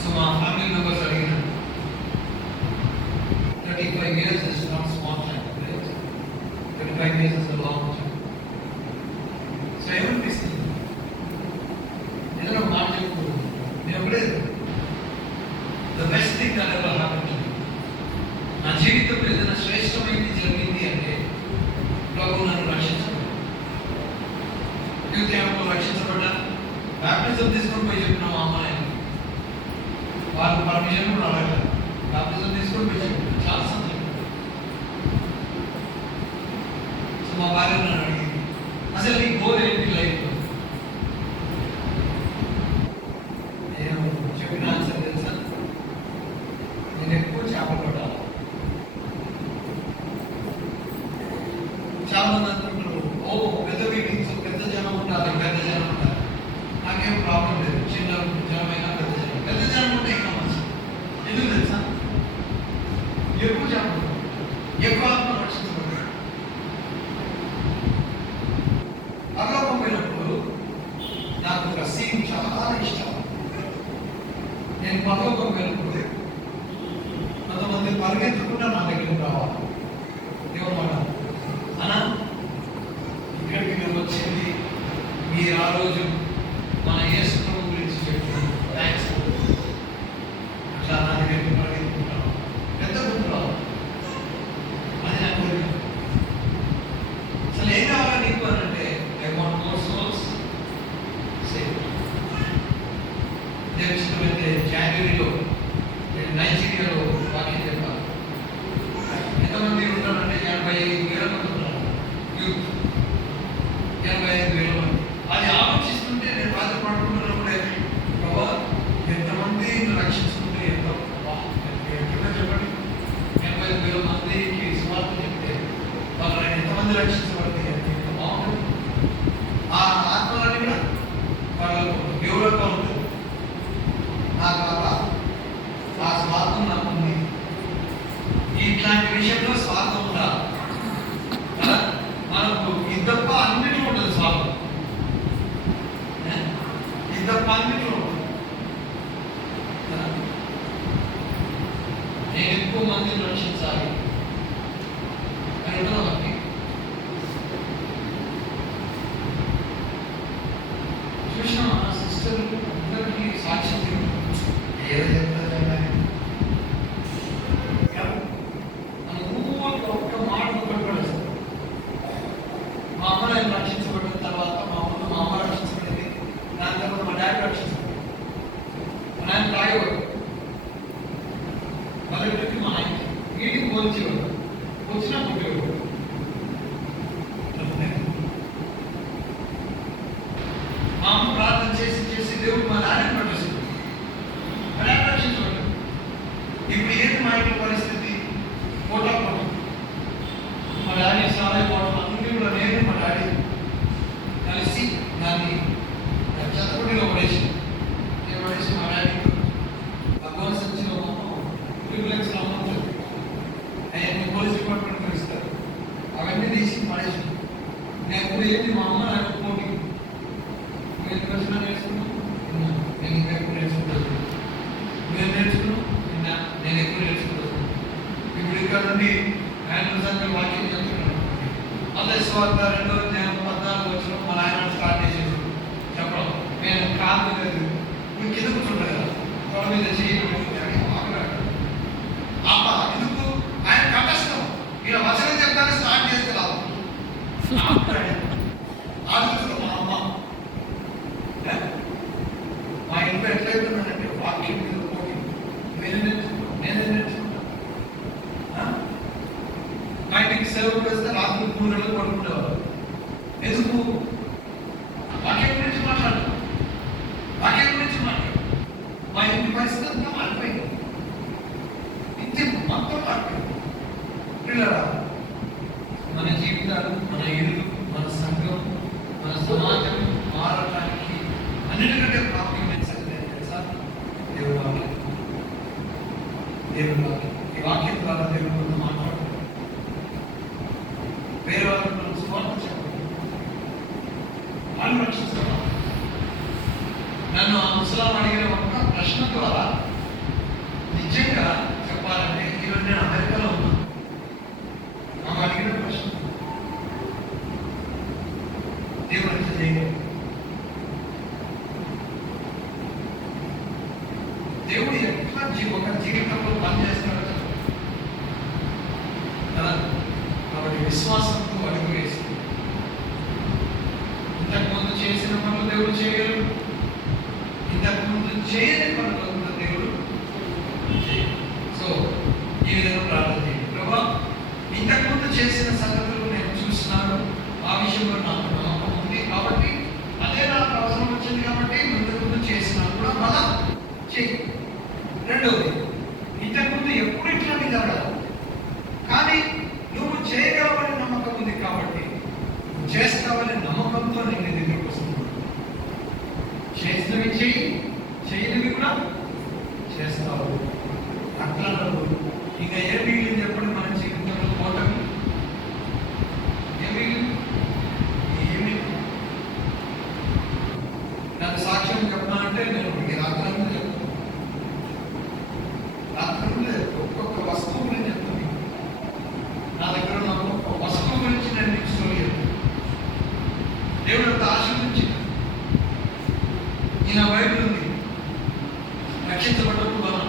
సో మా ఫ్యామిలీ మెంబర్స్ అడిగిన 35 years is not small time, right? 35 years is a long time. So ఏమనిపిస్తుంది? ఏదైనా మాట చెప్పకూడదు. నేను ఒకటే, the best thing that ever happen to me, నా జీవితంలో ఏదైనా శ్రేష్టమైనది జరిగింది అంటే ప్రభు నన్ను రక్షించబడ్డా. రక్షించబడ్డా బ్యాప్టిజం తీసుకొని పోయి చెప్పిన మా అమ్మాయి వాళ్ళు పర్మిషన్ కూడా అడగలేదు. బ్యాప్టిజం తీసుకొని పోయి చెప్పిన చాలా సంతోషం. సో మా భార్య నన్ను అడిగింది, అసలు నీ గోల్ ఏంటి లైఫ్లో? నేను చెప్పిన ఆన్సర్ తెలుసా? నేను ఎక్కువ చేపలు పట్టాలి. చాలా మంది అనుకుంటారు, ఓ పెద్ద మీటింగ్స్, పెద్ద జనం ఉండాలి, పెద్ద జనం ఉండాలి. నాకేం ప్రాబ్లం లేదు, చిన్న జనమైనా పెద్ద జనం ఉంటే ఇంకా మంచిది. ఎందుకు తెలుసా? ఎక్కువ జనం ఎక్కువ ఆత్మ రక్షించబడ్డాడు. పరలోకం పోయినప్పుడు నాకు ఒక సీన్ చాలా ఇష్టం. నేను పరలోకం వెళ్ళినప్పుడు కొంతమంది పరిగెత్తుకుంటా నా దగ్గరికి రావాలి. దేవుడు మాట, అన్నా ఇక్కడికి మేము వచ్చింది మీరు ఆ రోజు మన యేసు ప్రభు గురించి చెప్తున్నాను, థ్యాంక్స్. అట్లా నా దగ్గరికి పరిగెత్తుకుంటాను. పెద్ద గుర్తు రావాలి, అది నా కోరిక. అసలు ఏం కావాలి నీకు అని అంటే, I want more souls save. నేను ఇష్టమైతే జనవరిలో నేను నైజీరియాలో వాక్యం చెప్పాలి. ఎంతమంది ఉంటారంటే 85,000 మంది ఉంటారు యూత్, 85,000 మంది. అది ఆలోచిస్తుంటే నేను రాత్రి పడుకుంటున్నప్పుడే, ప్రభా ఎంతమంది రక్షించుకుంటే ఎంతో ఎట్లా చెప్పండి. 85,000 మందికి సువార్త చెప్తే వాళ్ళు ఎంతమంది రక్షించబడితే ఎంత బాగుంటుంది. ఆ ఆత్మలన్నీ కూడా వాళ్ళకు దేవుడుగా ఉంటుంది. నాకు ఆ స్వార్థం నాకు ఉంది. ఇట్లాంటి విషయంలో స్వార్థం ఉండాలి కదా. మనకు ఇది తప్ప అన్నిటిలో ఉంటుంది స్వార్థం, ఇది తప్ప అన్నిటిలో ఉంటుంది. నేను ఎక్కువ మందిని రక్షించాలి అని ఉంటుంది మనకి. చూసినా సిస్టర్ అందరికీ సాక్ష్యం ఏదో చెప్తారు ఒక్క మాట పట్టుకోలేదు. మా అమ్మ నేను రక్షించబడిన తర్వాత మా అమ్మ రక్షించబడింది. దాని తర్వాత మా డాడీ రక్షించబడింది. మా నాయన తాగేవాడు. మొదటికి మా ఆయన వీటికి పోల్చేవాడు. వచ్చినా పుట్టేవాడు. మా అమ్మ ప్రార్థన చేసి చేసి దేవుడు మా నాయన పట్టేసింది. మా డాడీ రక్షించబడ్డాడు. ఇప్పుడు ఏంటి మా ఇంట్లో పరిస్థితి? పోటా పోటీ. మా డాడీ చాలా పోవడం అన్ని కూడా నేను మా డాడీ కలిసి దాన్ని చదవడిలో పడేసి మా డాడీతో భగవాన్ సంచిలో ట్రిప్లెక్స్లో ఉంటుంది. అవన్నీ పోలీస్ డిపార్ట్మెంట్ ఇస్తారు. అవన్నీ తీసి పడేసి నేను ఏంటి మా అమ్మ నాకు పోటీ. నువ్వు ఎందుకు వచ్చినా నేర్చుకున్నావు? నేను ఇంకా ఎక్కువ నేర్చుకుంటాను. నువ్వేం నేర్చుకున్నావు? నేను ఎక్కువ నేర్చుకుంటాను. ఇప్పుడు ఇక్కడ నుండి ఆయన సంఖ్య వాక్యం చెప్తున్నాను. అదే స్వార్థ 2వ అధ్యాయం 14 వచ్చిన మా నాయన స్టార్ట్ చేసేది చెప్పడం. నేను కాదు లేదు నువ్వు కింద కూర్చుంటా కదా తొడ మీద చేయడం అమ్మ ఎందుకు ఆయన కష్టం ఇలా వచనం చెప్తానే స్టార్ట్ చేస్తే రాదు. ఆలోచిస్తాం మా అమ్మ మా ఇంట్లో ఎట్లయిపోయిందంటే వాక్యం మీద పోటీ. నేనే నేర్చుకుంటా. మా ఇంటికి సేవకు వేస్తే రాత్రి 3 గంటలకు పడుకుంటేవారు. ఎందుకు? వాక్యం గురించి మాట్లాడు. వాక్యం గురించి మాట్లాడు. మా ఇంటి పరిస్థితి అంతా మారిపోయింది. ఇంటి మొత్తం మారిపోయింది. పిల్లరా మన జీవితాలు, మన ఇల్లు, మన సంఘం, మన సమాజం మారడానికి అన్నిటికంటే ప్రాముఖ్యమైన సంగతి తెలుసా? దేవుడు వాక్యం. దేవుడు వాక్యం. ఈ వాక్యం ద్వారా దేవుడు మాట్లాడు. వేరే వాళ్ళకి మనం స్వార్థ చెప్పాలి. వాళ్ళు రక్షిస్తున్నాం. నన్ను ఆ ముసలాం అడిగిన ఒక ప్రశ్న ద్వారా నిజంగా చెప్పాలంటే ఈరోజు నేను అమెరికాలో ఉన్నాను. ఆమె అడిగిన ప్రశ్న దేవుడు ఎంత చేయగలరు? దేవుడు ఎట్లా ఒక జీవితంలో పనిచేస్తాడో కదా. కాబట్టి విశ్వాసంతో అడుగు వేసి ఇంతకుముందు చేసిన పనులు దేవుడు చేయగలరు. ఇంతకుముందు చేయని పనులు కూడా దేవుడు చేయగలరు. సో ఈ విధంగా ప్రార్థన చేయండి. ప్రభా, ఇంతకుముందు చేసిన సంగతులు నేను చూస్తున్నాను. ఆ విషయంలో నాకు నమ్మకం ఉంది. కాబట్టి అదే నాకు అవసరం వచ్చింది. కాబట్టి ఇంతకుముందు చేసినా కూడా మళ్ళా చేయి. రెండవది, ఇంతకుముందు ఎప్పుడు ఇట్లా జరగదు. కానీ నువ్వు చేయగలవని నమ్మకం ఉంది. కాబట్టి నువ్వు చేస్తావని నమ్మకంతో నేను దగ్గరకు వస్తున్నాను. చేసినవి చెయ్యి, చేయనివి కూడా చేస్తావు. అట్లా ఇంకా ఏ మిగిలింది చెప్పండి మన జీవితంలో? ఓటమి ఏ మిగిలింది? ఏమి నాకు సాక్ష్యం చెప్పాలంటే నేను ఈ రాత్రంతా చెప్తాను. రాత్రంలో ఒక్కొక్క వస్తువు గురించి చెప్తాను. నా దగ్గర ఉన్న ఒక్కొక్క వస్తువు గురించి నేను మీకు స్టోరీ చెప్తాను. దేవుడు అంత ఆశీర్వదించి ఈయన బైబిల్ ఉంది. రక్షించబడ్డప్పుడు మనం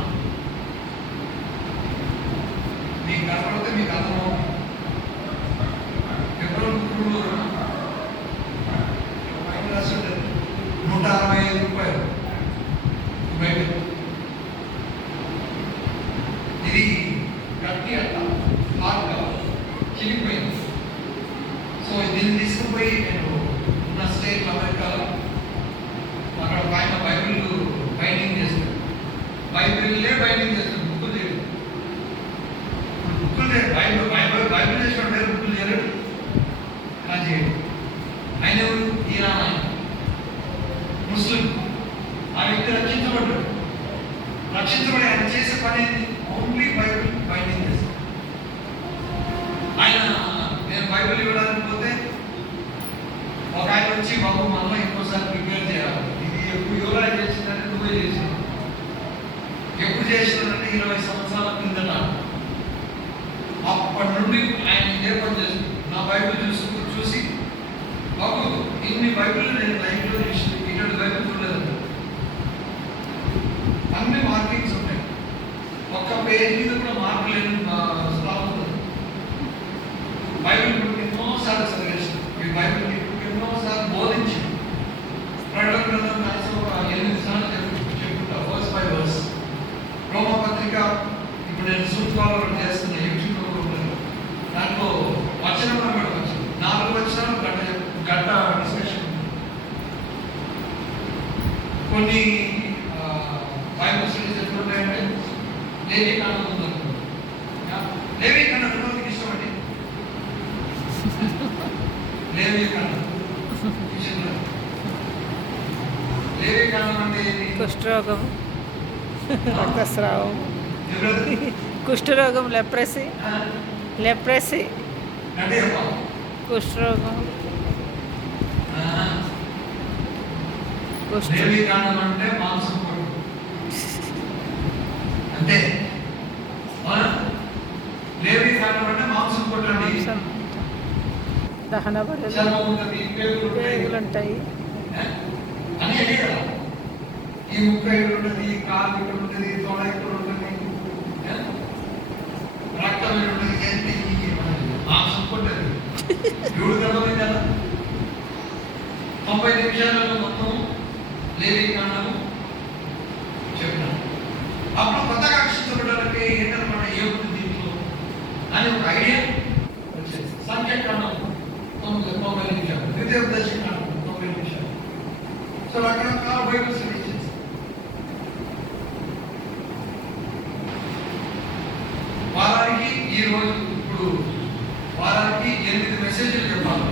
మీకు కనపడితే మీకు అర్థమవుతుంది. ఫిబ్రవరి 3 బైబిల్ రాసి ఉంటుంది. 165 రూపాయలు బైబిల్. ఇది గట్టి అట్ట హార్డ్గా చిరిగిపోయింది. సో దీన్ని తీసుకుపోయి నేను ఉన్న స్టేట్ అమెరికాలో అక్కడ ఆయన బైబిల్ బైండింగ్ చేస్తాడు. బైబిల్లే బైండింగ్ చేస్తాడు. బుక్కులు చేయడు. బుక్కులు చేయడు. బైబిల్ చేసాడు వేరే బుక్కులు చేయలేడు. ఇలా చేయడు. ఆయన ఎవరు? ఈరాన్ ఆయన ముస్లిం. ఆ వ్యక్తి రక్షించబడ్డాడు. రక్షించబడి ఆయన చేసే పని ఏంటి? ఓన్లీ బైబిల్ బైండింగ్ చేస్తాడు. ఆయన నేను బైబిల్ ఇవ్వడానికి పోతే ఒక ఆయన వచ్చి, బాబు మనలో ఇంకోసారి ప్రిపేర్ చేయాలి. ఇది ఎప్పుడు ఎవరైనా చేసిందంటే నువ్వే చేసినావు. ఎప్పుడు చేసినానంటే 20 సంవత్సరాల కిందట. అప్పటి నుండి ఆయన ఇదే పని చేస్తుంది. నా బైబిల్ చూసి బాబు ఇన్ని బైబిల్ నేను లైఫ్లో చూసి ఇటువంటి బైబిల్ చూడలేదు. అన్ని మార్కింగ్స్ ఉంటాయి. ఒక్క పేజ్ మీద కూడా మార్పు లేని స్థలం ఉంటుంది. బైబిల్ బుక్ ఎన్నోసార్లు చదివేసాం. ఈ బైబిల్ బుక్ ఎన్నోసార్లు బోధించి ప్రకటన గ్రంథం కనీసం ఒక 8 సార్లు చెప్పుకుంటా వర్స్ బై వర్స్. రోమపత్రిక ఇప్పుడు నేను సూత్రాలు చేస్తున్న యూట్యూబ్లో కూడా ఉంటాను. దాంట్లో వచనం నెంబర్ వచ్చింది 4 వచనాలు గంట డిస్కషన్. కొన్ని బైబిల్ స్టడీస్ ఎప్పుడు ఉంటాయంటే లేవీకాండం ఉందనుకోండి. లేవీకాండం ఎంతమందికి ఇష్టం అండి? లేవీకాండం లేవీకాండం అంటే ఏంటి? కుష్ఠరోగం, రక్తస్రావం, ఎవరు? కుష్ఠరోగం, లెప్రసీ, లెప్రసీ, అంటే కుష్ఠరోగం, కుష్ఠ లేవీకాండం అంటే మాంసం కొట్టు అంటే లేవీకాండం అంటే మాంసం కొట్టు అండి. మాంసం, దహన బలులు, చర్మం ఉంటుంది, పేగులు పేగులు ఉంటాయి ఉంటాయి. అని అదే కదా. ఈ ముక్క ఇక్కడ ఉంటుంది, కాలు ఇక్కడ ఉంటుంది, తోడ ఇక్కడ ఉంటుంది, రక్తం ఇక్కడ ఉంటుంది. ఏంటి మాంసం కొట్టదు. ఎవడు కలవలేదు కదా. 90 నిమిషాలలో మొత్తం లేవీకాండము చెప్తాను. అప్పుడు కొత్తగా రక్షించబడడానికి ఏంటన్నమాట ఏముంది దీంట్లో అని ఒక ఐడియా వచ్చేది. సంఖ్యాకాండం 90 నిమిషాలు, ద్వితీయోపదేశకాండం 90 నిమిషాలు. సో రకరకాల బైబిల్ స్టడీ చేస్తాం. వారానికి ఈ రోజు ఇప్పుడు వారానికి 8 మెసేజ్లు చెప్పాలి.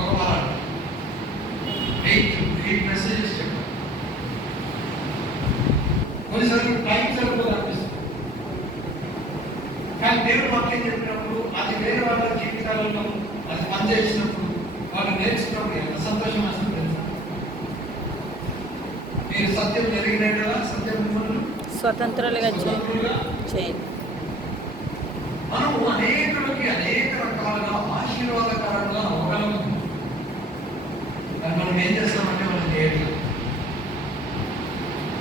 ఒక వారానికి 8 మెసేజెస్ చెప్పాలి. కొన్నిసార్లు టైం సరిపోదు అనిపిస్తుంది. కానీ దేవుడు వాక్యం చెప్పినప్పుడు అది వేరే వాళ్ళ జీవితాలలో అది పనిచేసినప్పుడు వాళ్ళు నేర్చుకున్నప్పుడు ఎంత సంతోషం వస్తుంది తెలుసా? మీరు సత్యం జరిగినట్టుగా సత్యం మిమ్మల్ని స్వతంత్రులుగా చేయండి. మనము అనేకులకి అనేక రకాలుగా ఆశీర్వాదకరంగా అవ్వగలము. కానీ మనం ఏం చేస్తామంటే మనం చేయట్లేదు.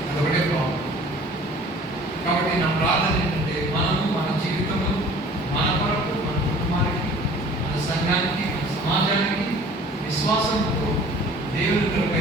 అదొకటే ప్రాబ్లం. కాబట్టి నా ప్రార్థన ఏంటంటే మనము మన జీవితంలో మన కొరకు, మన కుటుంబానికి, మన సంఘానికి, మన సమాజానికి విశ్వాసంతో దేవుని కొరకు